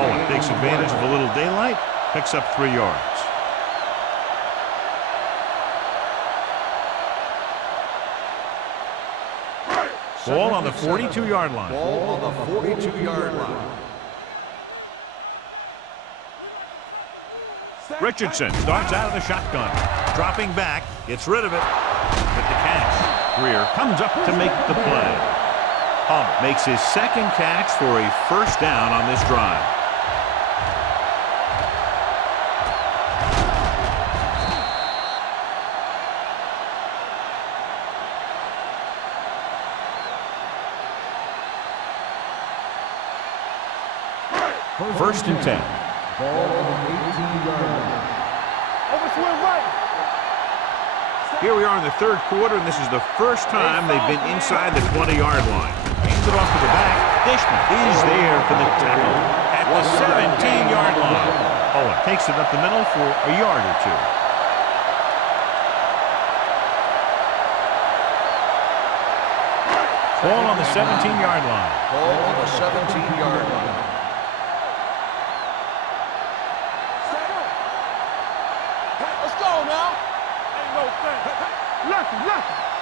Owen takes advantage of a little daylight, picks up 3 yards. Ball on the 42-yard line. Ball on the 42-yard line. Richardson starts out of the shotgun. Dropping back, gets rid of it with the catch. Greer comes up to make the play. Palmer makes his second catch for a first down on this drive. First and 10. Ball on the 18-yard line. Overswing right. Here we are in the third quarter, and this is the first time they've been inside the 20-yard line. Hands it off to the back. Dishman is there for the tackle at the 17-yard line. Owen takes it up the middle for a yard or two. Ball on the 17-yard line. Ball on the 17-yard line.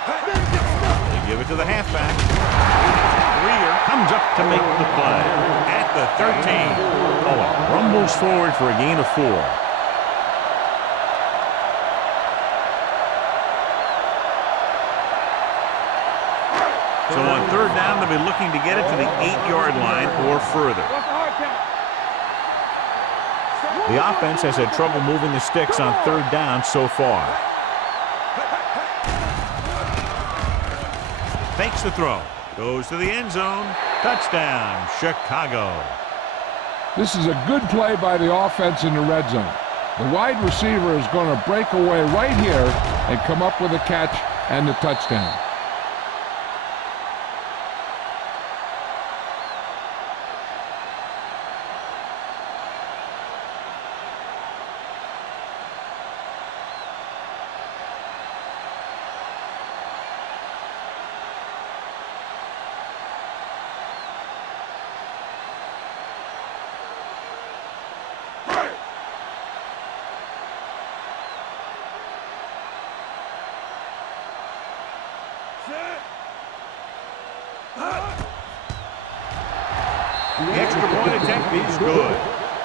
They give it to the halfback. Greer comes up to make the play at the 13. Owen rumbles forward for a gain of 4. So on third down, they'll be looking to get it to the 8-yard line or further. The offense has had trouble moving the sticks on third down so far. Fakes the throw. Goes to the end zone. Touchdown, Chicago. This is a good play by the offense in the red zone. The wide receiver is going to break away right here and come up with a catch and the touchdown. The extra point attempt is good.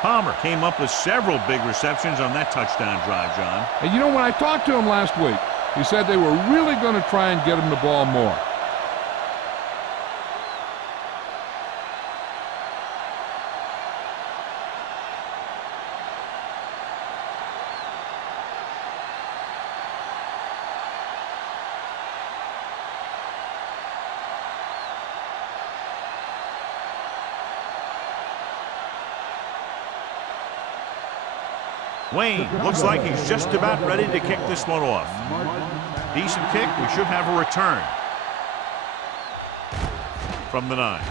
Palmer came up with several big receptions on that touchdown drive, John. And you know, when I talked to him last week, he said they were really going to try and get him the ball more. Wayne looks like he's just about ready to kick this one off. Decent kick. We should have a return from the 9.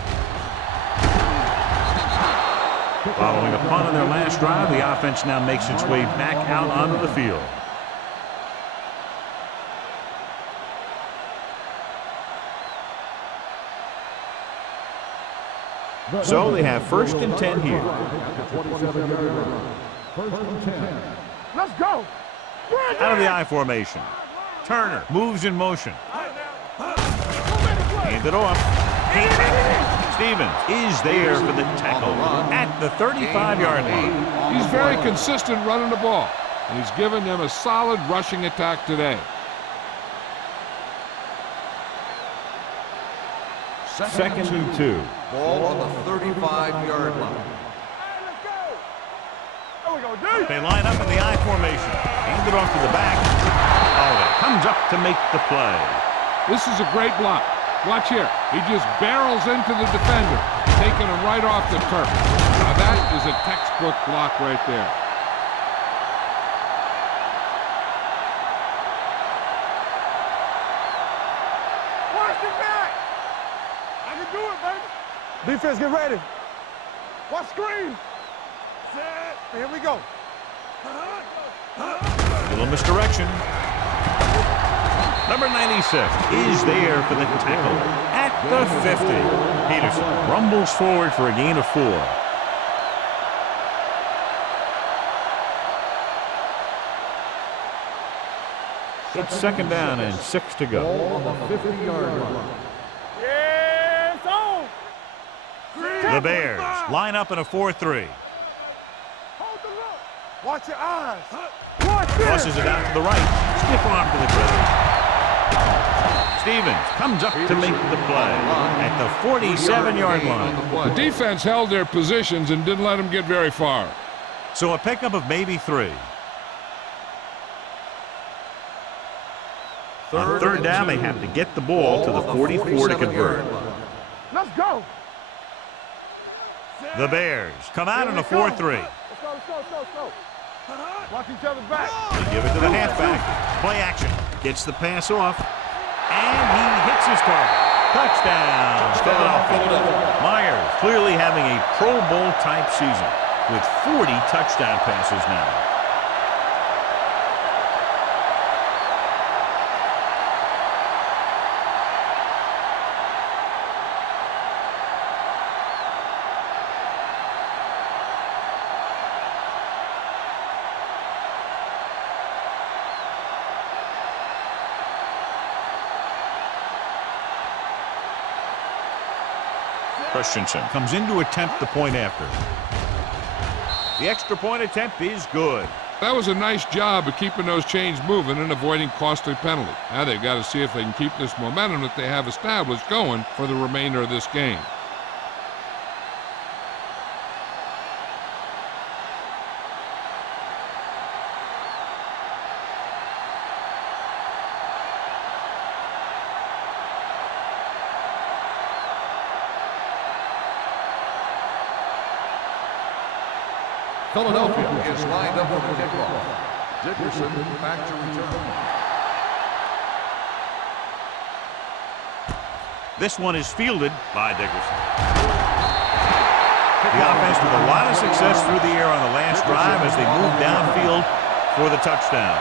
Following a punt on their last drive, the offense now makes its way back out onto the field. So they have first and 10 here. Let's go. Out of the I formation. Turner moves in motion. Hand it off. Stevens is there for the tackle at the 35-yard line. He's very consistent running the ball, and he's given them a solid rushing attack today. Second and 2. Ball on the 35-yard line. They line up in the I formation. Hand it off to the back. Oliver comes up to make the play. This is a great block. Watch here. He just barrels into the defender, taking him right off the turf. Now that is a textbook block right there. Watch it back. I can do it, baby. Defense, get ready. Watch screen. Set. Here we go. A little misdirection. Number 96 is there for the tackle at the 50. Peterson rumbles forward for a gain of 4. It's second down and 6 to go. On the 50-yard line. Yeah, it's on. The Bears line up in a 4-3. Hold the look. Watch your eyes. Watch this. Tosses it out to the right. Stiff arm to the ground. Stevens comes up to make the play at the 47-yard line. The defense held their positions and didn't let them get very far. So a pickup of maybe 3. On third down, they have to get the ball to the 44 to convert. Let's go. The Bears come out in a 4-3. Let's go. Watch each other back. They give it to the halfback. Play action. Gets the pass off. And he hits his target. Touchdown, Philadelphia. Myers clearly having a Pro Bowl type season with 40 touchdown passes now. Christensen comes in to attempt the point after. The extra point attempt is good. That was a nice job of keeping those chains moving and avoiding costly penalty. Now they've got to see if they can keep this momentum that they have established going for the remainder of this game. Philadelphia is lined up for the kickoff. Dickerson back to return. This one is fielded by Dickerson. The offense with a lot of success through the air on the last drive as they move downfield for the touchdown.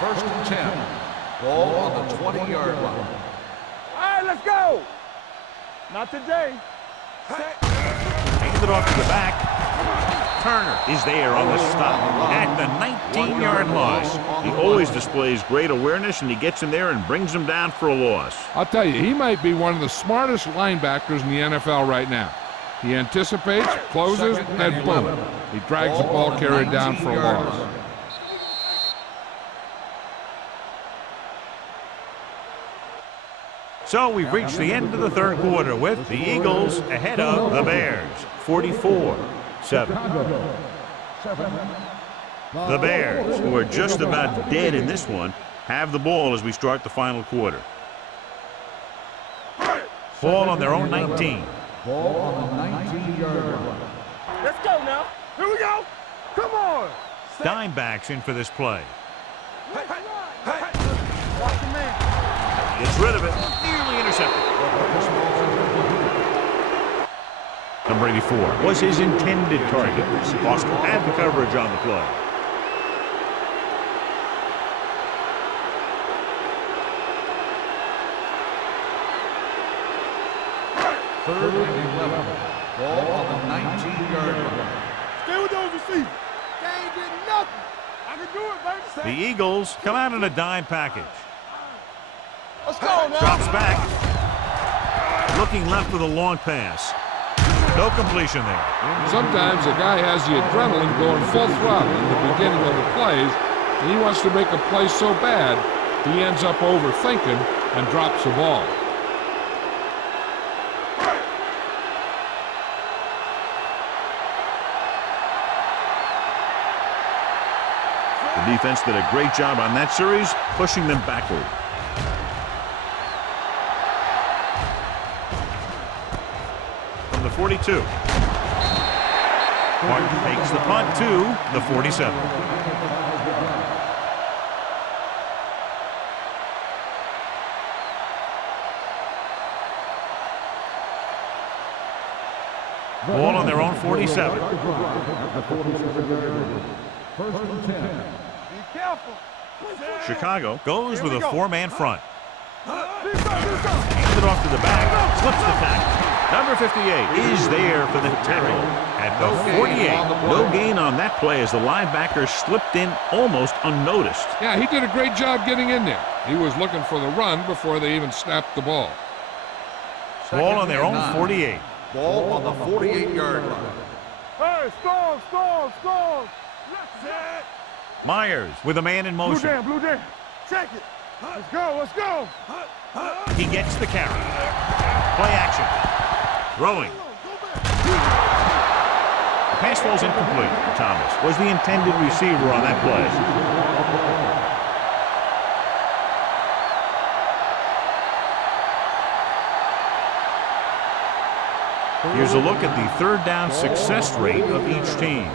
First and 10. Ball on the 20-yard line. All right, let's go. Not today. Hands it off to the back. Turner is there on the stop at the 19-yard line. He always displays great awareness, and he gets in there and brings him down for a loss. I'll tell you, he might be one of the smartest linebackers in the NFL right now. He anticipates, closes, and boom, he drags the ball carrier down for a loss. So we've reached the end of the third quarter with the Eagles ahead of the Bears, 44-7. The Bears, who are just about dead in this one, have the ball as we start the final quarter. Ball on their own 19. Ball on the 19-yard line. Let's go now. Here we go. Come on. Dimebacks in for this play. Watch the man. Gets rid of it. Nearly intercepted. Number 84 was his intended target. Boston had the coverage on the play. Third and 11. Ball on the 19-yard line. Stay with those receivers. They ain't getting nothing. I can do it, baby. The Eagles come out in a dime package. Let's go now. Drops back. Looking left with a long pass. No completion there. Sometimes a guy has the adrenaline going full throttle in the beginning of the plays, and he wants to make a play so bad, he ends up overthinking and drops the ball. defense did a great job on that series, pushing them backward. From the 42. Martin takes the punt to the 47. Ball on their own 47. Chicago goes with a four-man front. Hands it off to the back, slips the tackle. Number 58 is there for the tackle at the 48. No gain on that play as the linebacker slipped in almost unnoticed. Yeah, he did a great job getting in there. He was looking for the run before they even snapped the ball. Ball on their own 48. Ball on the 48-yard line. Hey, stall. That's it. Myers with a man in motion. Blue jam. Check it. Let's go. He gets the carry. Play action. Throwing. The pass falls incomplete. Thomas was the intended receiver on that play. Here's a look at the third down success rate of each team.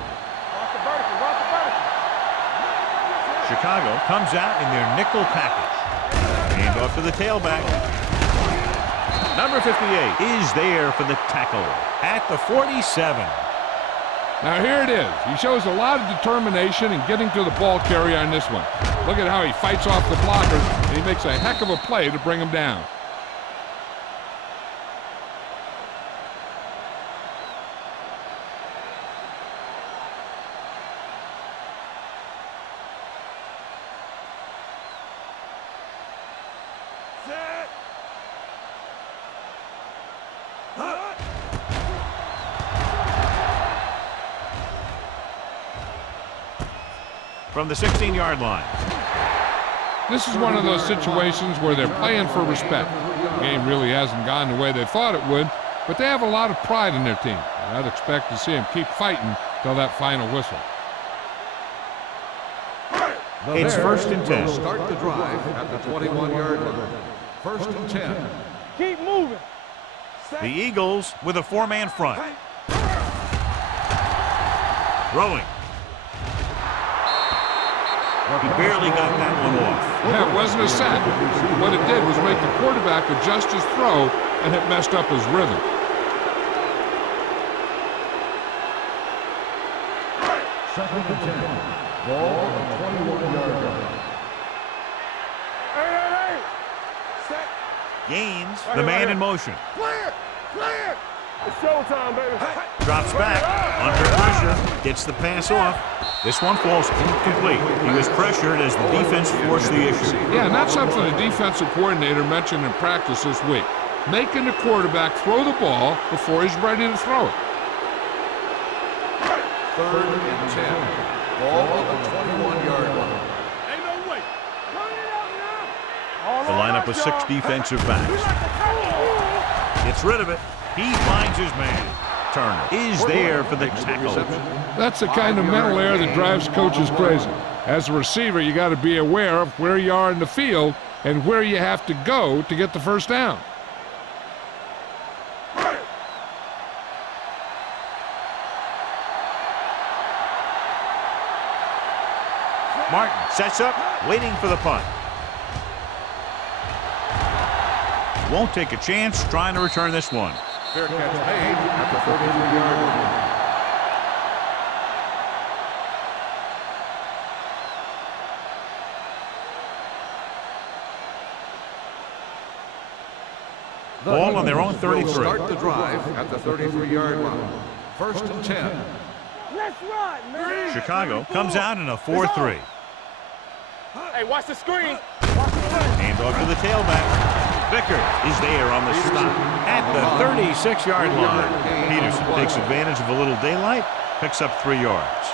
Chicago comes out in their nickel package. Hand off to the tailback. Number 58 is there for the tackle at the 47. Now here it is. He shows a lot of determination in getting to the ball carrier on this one. Look at how he fights off the blockers, and he makes a heck of a play to bring him down. From the 16-yard line. This is one of those situations where they're playing for respect. The game really hasn't gone the way they thought it would, but they have a lot of pride in their team. And I'd expect to see them keep fighting till that final whistle. It's 1st and 10. Start the drive at the 21-yard line. 1st and 10. Keep moving. The Eagles with a four-man front. Throwing. He barely got that one off. Yeah, it wasn't a sack. What it did was make the quarterback adjust his throw, and it messed up his rhythm. Second and 10. Ball on the 21-yard line. Hey. Set. Gains the man in motion. Play it. It's showtime, baby. Drops back, under pressure, gets the pass off. This one falls incomplete. He was pressured as the defense forced the issue. Yeah, and that's something the defensive coordinator mentioned in practice this week. Making the quarterback throw the ball before he's ready to throw it. 3rd and 10. Ball on the 21-yard line. Ain't no way. Run it out now. The lineup with 6 defensive backs. Gets rid of it. He finds his man. Turner is there for the tackle. That's the kind of mental error that drives coaches crazy. As a receiver, you got to be aware of where you are in the field and where you have to go to get the first down. Martin sets up, waiting for the punt. Won't take a chance trying to return this one. Fair catch made at the 33-yard line. Ball on their own 33. Start the drive at the 33-yard line. 1st and 10. Let's run, man. Chicago comes out in a 4-3. Hey, watch the screen. Hand off to the tailback. Vickers is there on the stop at the 36-yard line. Peterson takes advantage of a little daylight, picks up 3 yards.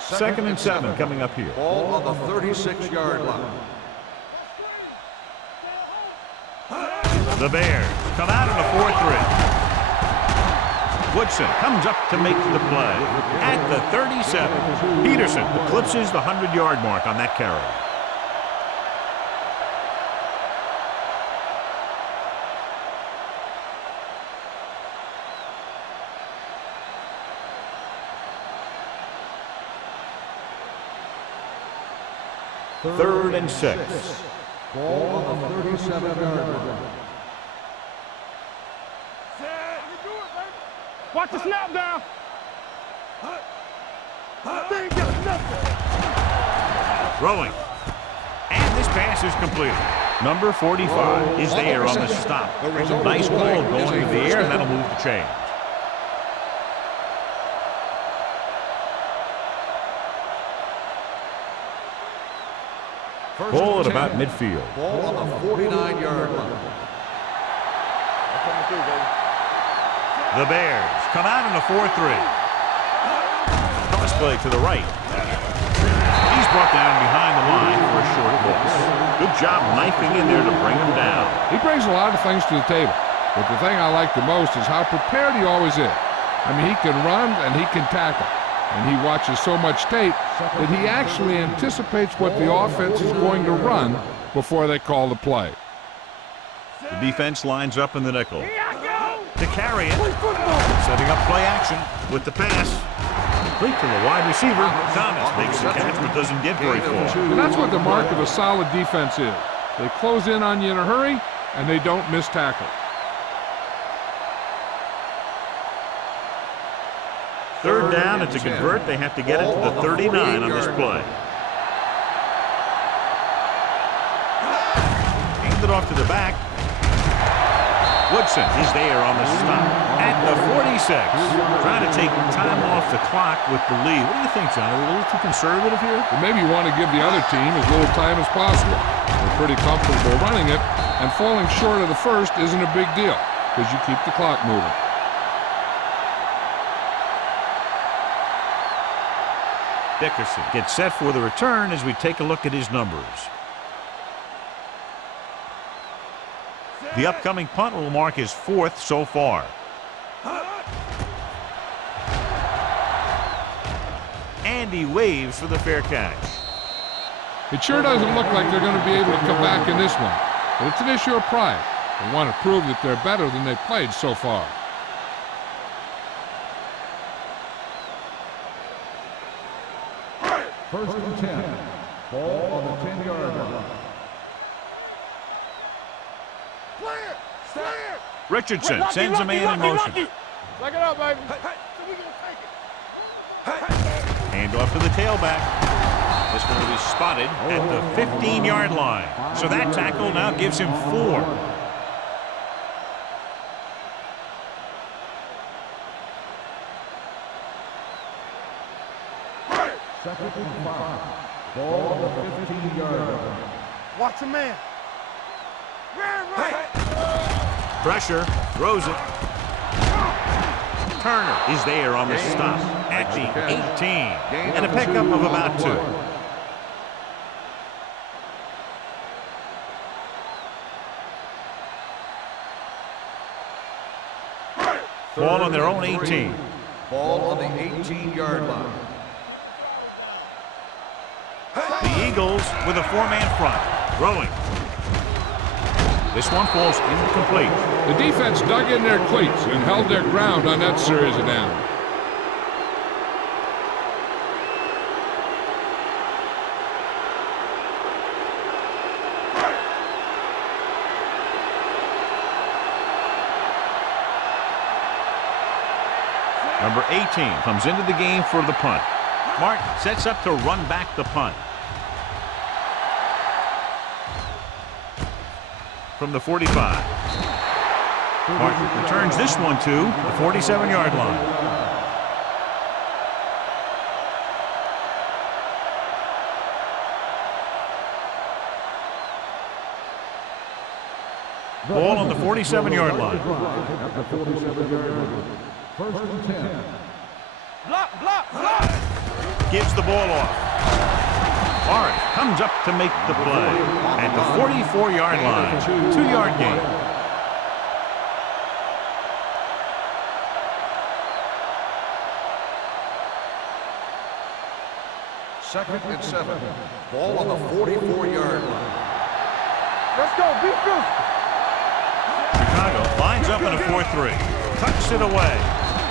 Second and 7 coming up here. Ball on the 36-yard line. The Bears come out in a 4-3. Woodson comes up to make the play at the 37. Peterson eclipses the 100-yard mark on that carry. Third and 6. Ball on the 37-yard line. Watch the snap down. They ain't got nothing. Throwing. And this pass is completed. Number 45 is there on the stop. Nice ball going through the air, and that'll move the chain. Ball at about midfield. Ball on the 49-yard line. The Bears come out in a 4-3. Cross play to the right. He's brought down behind the line for a short loss. Good job knifing in there to bring him down. He brings a lot of things to the table, but the thing I like the most is how prepared he always is. I mean, he can run and he can tackle, and he watches so much tape that he actually anticipates what the offense is going to run before they call the play. The defense lines up in the nickel. To carry it, setting up play action with the pass. Complete to the wide receiver. Thomas makes the catch, but doesn't get very far. And that's what the mark of a solid defense is. They close in on you in a hurry, and they don't miss tackle. Third down, and to convert, they have to get it to the 39 on this play. Hand it off to the back. Woodson is there on the stop at the 46. Trying to take time off the clock with the lead. What do you think, John? Are we a little too conservative here? Well, maybe you want to give the other team as little time as possible. They're pretty comfortable running it, and falling short of the first isn't a big deal because you keep the clock moving. Dickerson gets set for the return as we take a look at his numbers. The upcoming punt will mark his 4th so far. And he waves for the fair catch. It sure doesn't look like they're going to be able to come back in this one, but it's an issue of pride. They want to prove that they're better than they've played so far. First and 10. Ball on the 10-yard line. Richardson sends a man in motion. Back it up, baby. Hand off to the tailback. This one will be spotted at the 15-yard line. So that tackle now gives him 4. Second and 5. Ball on the 15-yard line. Watch a man. Pressure, throws it. Turner is there on the stop at the 18. And a pickup of about 2. Ball on their own 18. Ball on the 18-yard line. The Eagles with a 4-man front. Throwing. This one falls incomplete. The defense dug in their cleats and held their ground on that series of downs. Number 18 comes into the game for the punt. Martin sets up to run back the punt. From the 45. Martin returns this one to the 47-yard line. Ball on the 47-yard line. At the 47-yard line. First and 10. Block, block, block. Gives the ball off. Hart comes up to make the play at the 44-yard line. 2-yard gain. 2nd and 7. Ball on the 44-yard line. Let's go. Be physical. Chicago lines up in a 4-3. Tucks it away.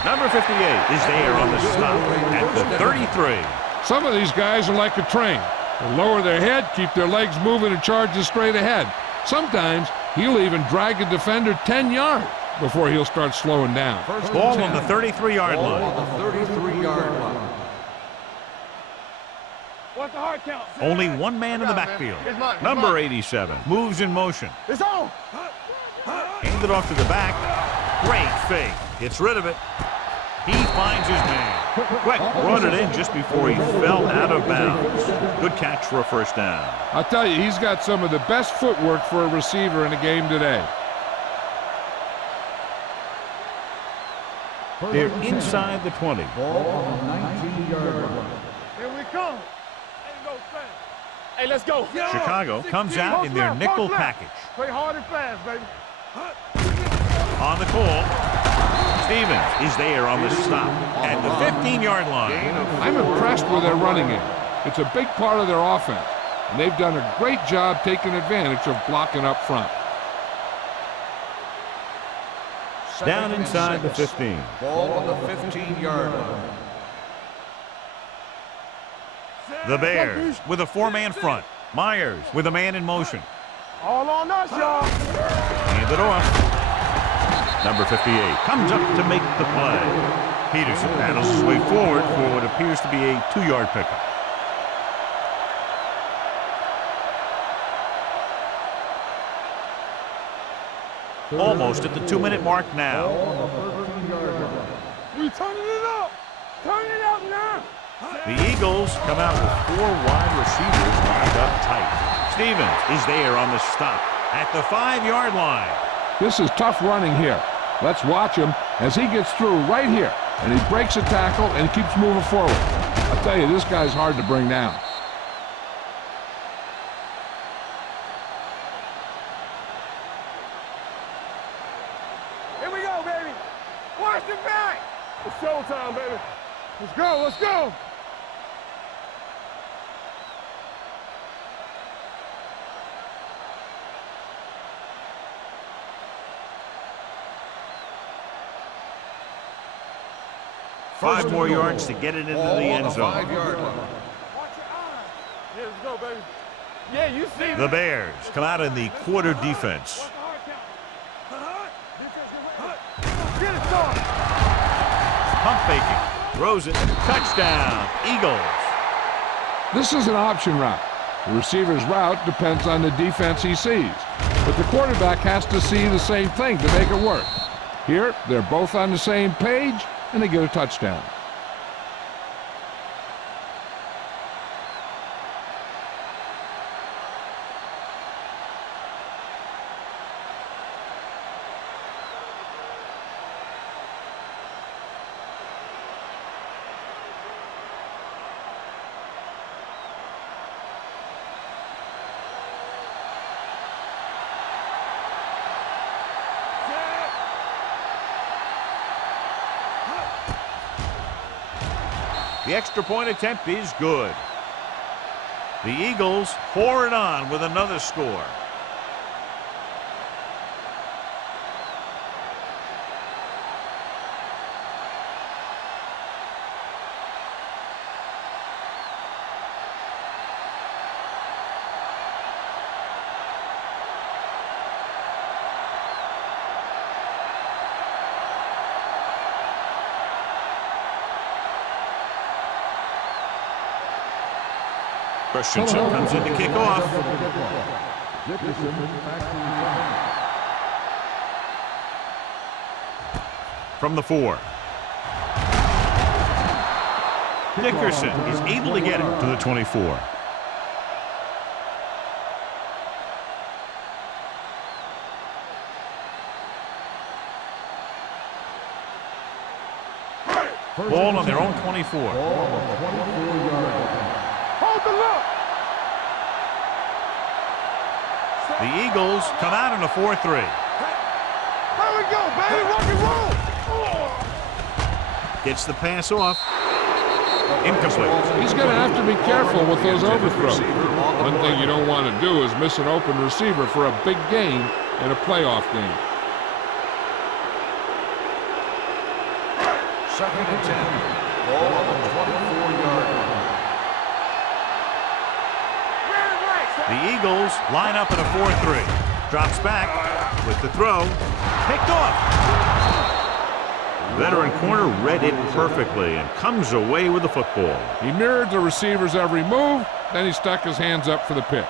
Number 58 is there on the stop at the 33. Some of these guys are like a train. They lower their head, keep their legs moving, and charge straight ahead. Sometimes he'll even drag a defender 10 yards before he'll start slowing down. Ball on the 33-yard Ball line. on the 33-yard line. What's the hard count? Only one man in the backfield. It's mine. It's Number mine. 87 moves in motion. It's on. Handed off to the back. Great fake. Gets rid of it. He finds his man. Quick, brought it in just before he fell out of bounds. Good catch for a first down. I'll tell you, he's got some of the best footwork for a receiver in the game today. They're inside the 20. Ball on the 19-yard line. Here we come. Hey, let's go. Chicago comes out in their nickel package. Play hard and fast, baby. On the call, Stevens is there on the stop at the 15-yard line. I'm impressed with their running game. It's a big part of their offense, and they've done a great job taking advantage of blocking up front. Down inside the 15. Ball on the 15-yard line. The Bears with a 4-man front. Myers with a man in motion. All on us, y'all. Hand it off. Number 58 comes up to make the play. Peterson paddles his way forward for what appears to be a 2-yard pickup. Almost at the 2-minute mark now. We turning it up. Turn it up now. The Eagles come out with 4 wide receivers lined up tight. Stevens is there on the stop at the 5-yard line. This is tough running here. Let's watch him as he gets through right here, and he breaks a tackle and keeps moving forward. I'll tell you, this guy's hard to bring down. Here we go, baby. Watch the back. It's showtime, baby. Let's go. Let's go. Five more yards to get it into the end zone. 5-yard line. Watch your eyes. Yeah, let's go, baby. Yeah, you see The Bears come out in the quarter defense. What's the hard count? Defense, get it started. Pump faking. Throws it. Touchdown. Eagles. This is an option route. The receiver's route depends on the defense he sees, but the quarterback has to see the same thing to make it work. Here, they're both on the same page, and they get a touchdown. The extra point attempt is good. The Eagles pour it on with another score. Christensen comes in to kick off. From the 4. Dickerson is able to get it to the 24. Ball on their own 24. Hold the look. The Eagles come out in a 4-3. There we go, baby. Rock and roll. Gets the pass off. Incomplete. He's going to have to be careful with those overthrows. One thing you don't want to do is miss an open receiver for a big gain in a playoff game. 2nd and 10. Ball on the 24-yard line. The Eagles line up in a 4-3. Drops back with the throw. Picked off. Veteran corner read it perfectly and comes away with the football. He mirrored the receiver's every move, then he stuck his hands up for the pick.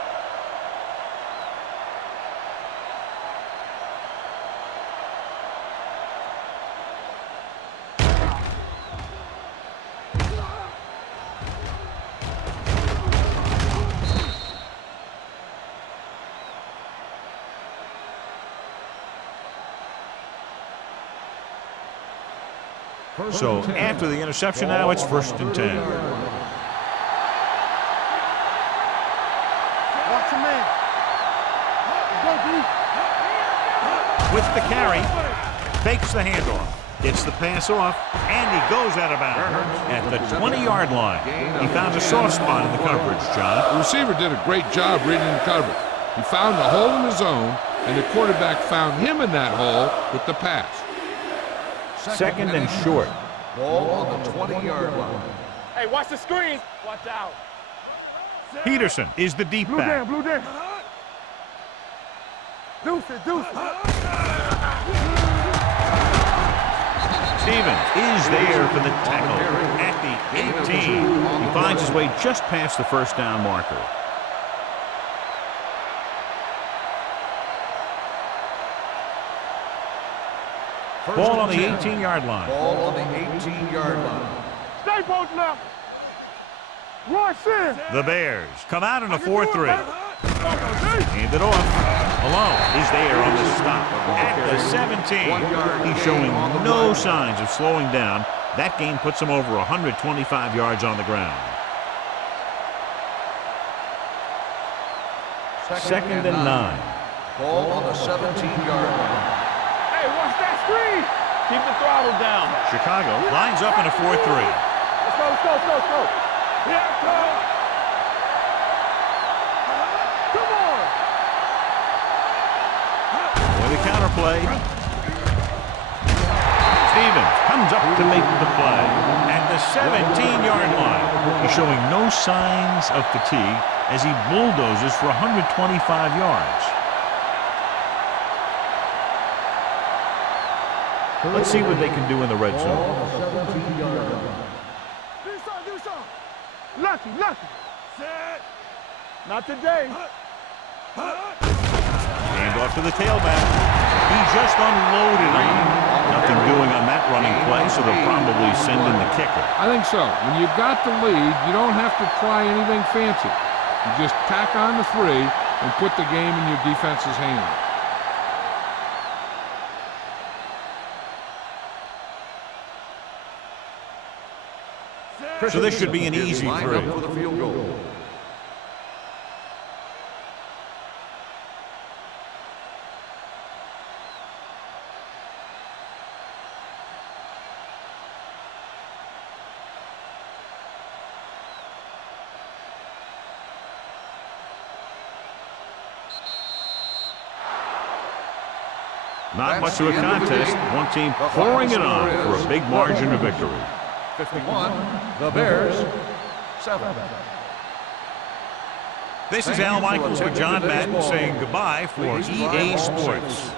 So after the interception now, it's 1st and 10. Watch your man. With the carry, fakes the handoff, gets the pass off, and he goes out of bounds at the 20-yard line. He found a soft spot in the coverage, John. The receiver did a great job reading the coverage. He found a hole in the zone, and the quarterback found him in that hole with the pass. 2nd and short. Ball on the 20-yard line. Hey, watch the screen. Watch out. Peterson is the deep back. Blue down. Deuce it. Stevens is there for the tackle at the 18. He finds his way just past the 1st down marker. Ball on the 18-yard line. Ball on the 18-yard line. Stay both left. Rush in. The Bears come out in a 4-3. Hand it off. Malone is there on the stop at the 17. He's showing no signs of slowing down. That game puts him over 125 yards on the ground. 2nd and 9. Ball on the 17-yard line. Hey, watch that screen. Keep the throttle down. Chicago lines up in a 4-3. Let's go. Here it comes. Come on. With a counterplay. Stevens comes up to make the play at the 17-yard line. He's showing no signs of fatigue as he bulldozes for 125 yards. Let's see what they can do in the red zone. Do something. Lucky. Set. Not today. Hand off to the tailback. He just unloaded on him. Nothing doing on that running play, so they'll probably send in the kicker. I think so. When you've got the lead, you don't have to try anything fancy. You just tack on the 3 and put the game in your defense's hands. So this should be an easy Lined 3. up for the field goal. Not much of a contest. One team pouring it on for a big margin of victory. 51, the Bears, 7. This is Al Michaels with John Madden saying goodbye for EA Sports.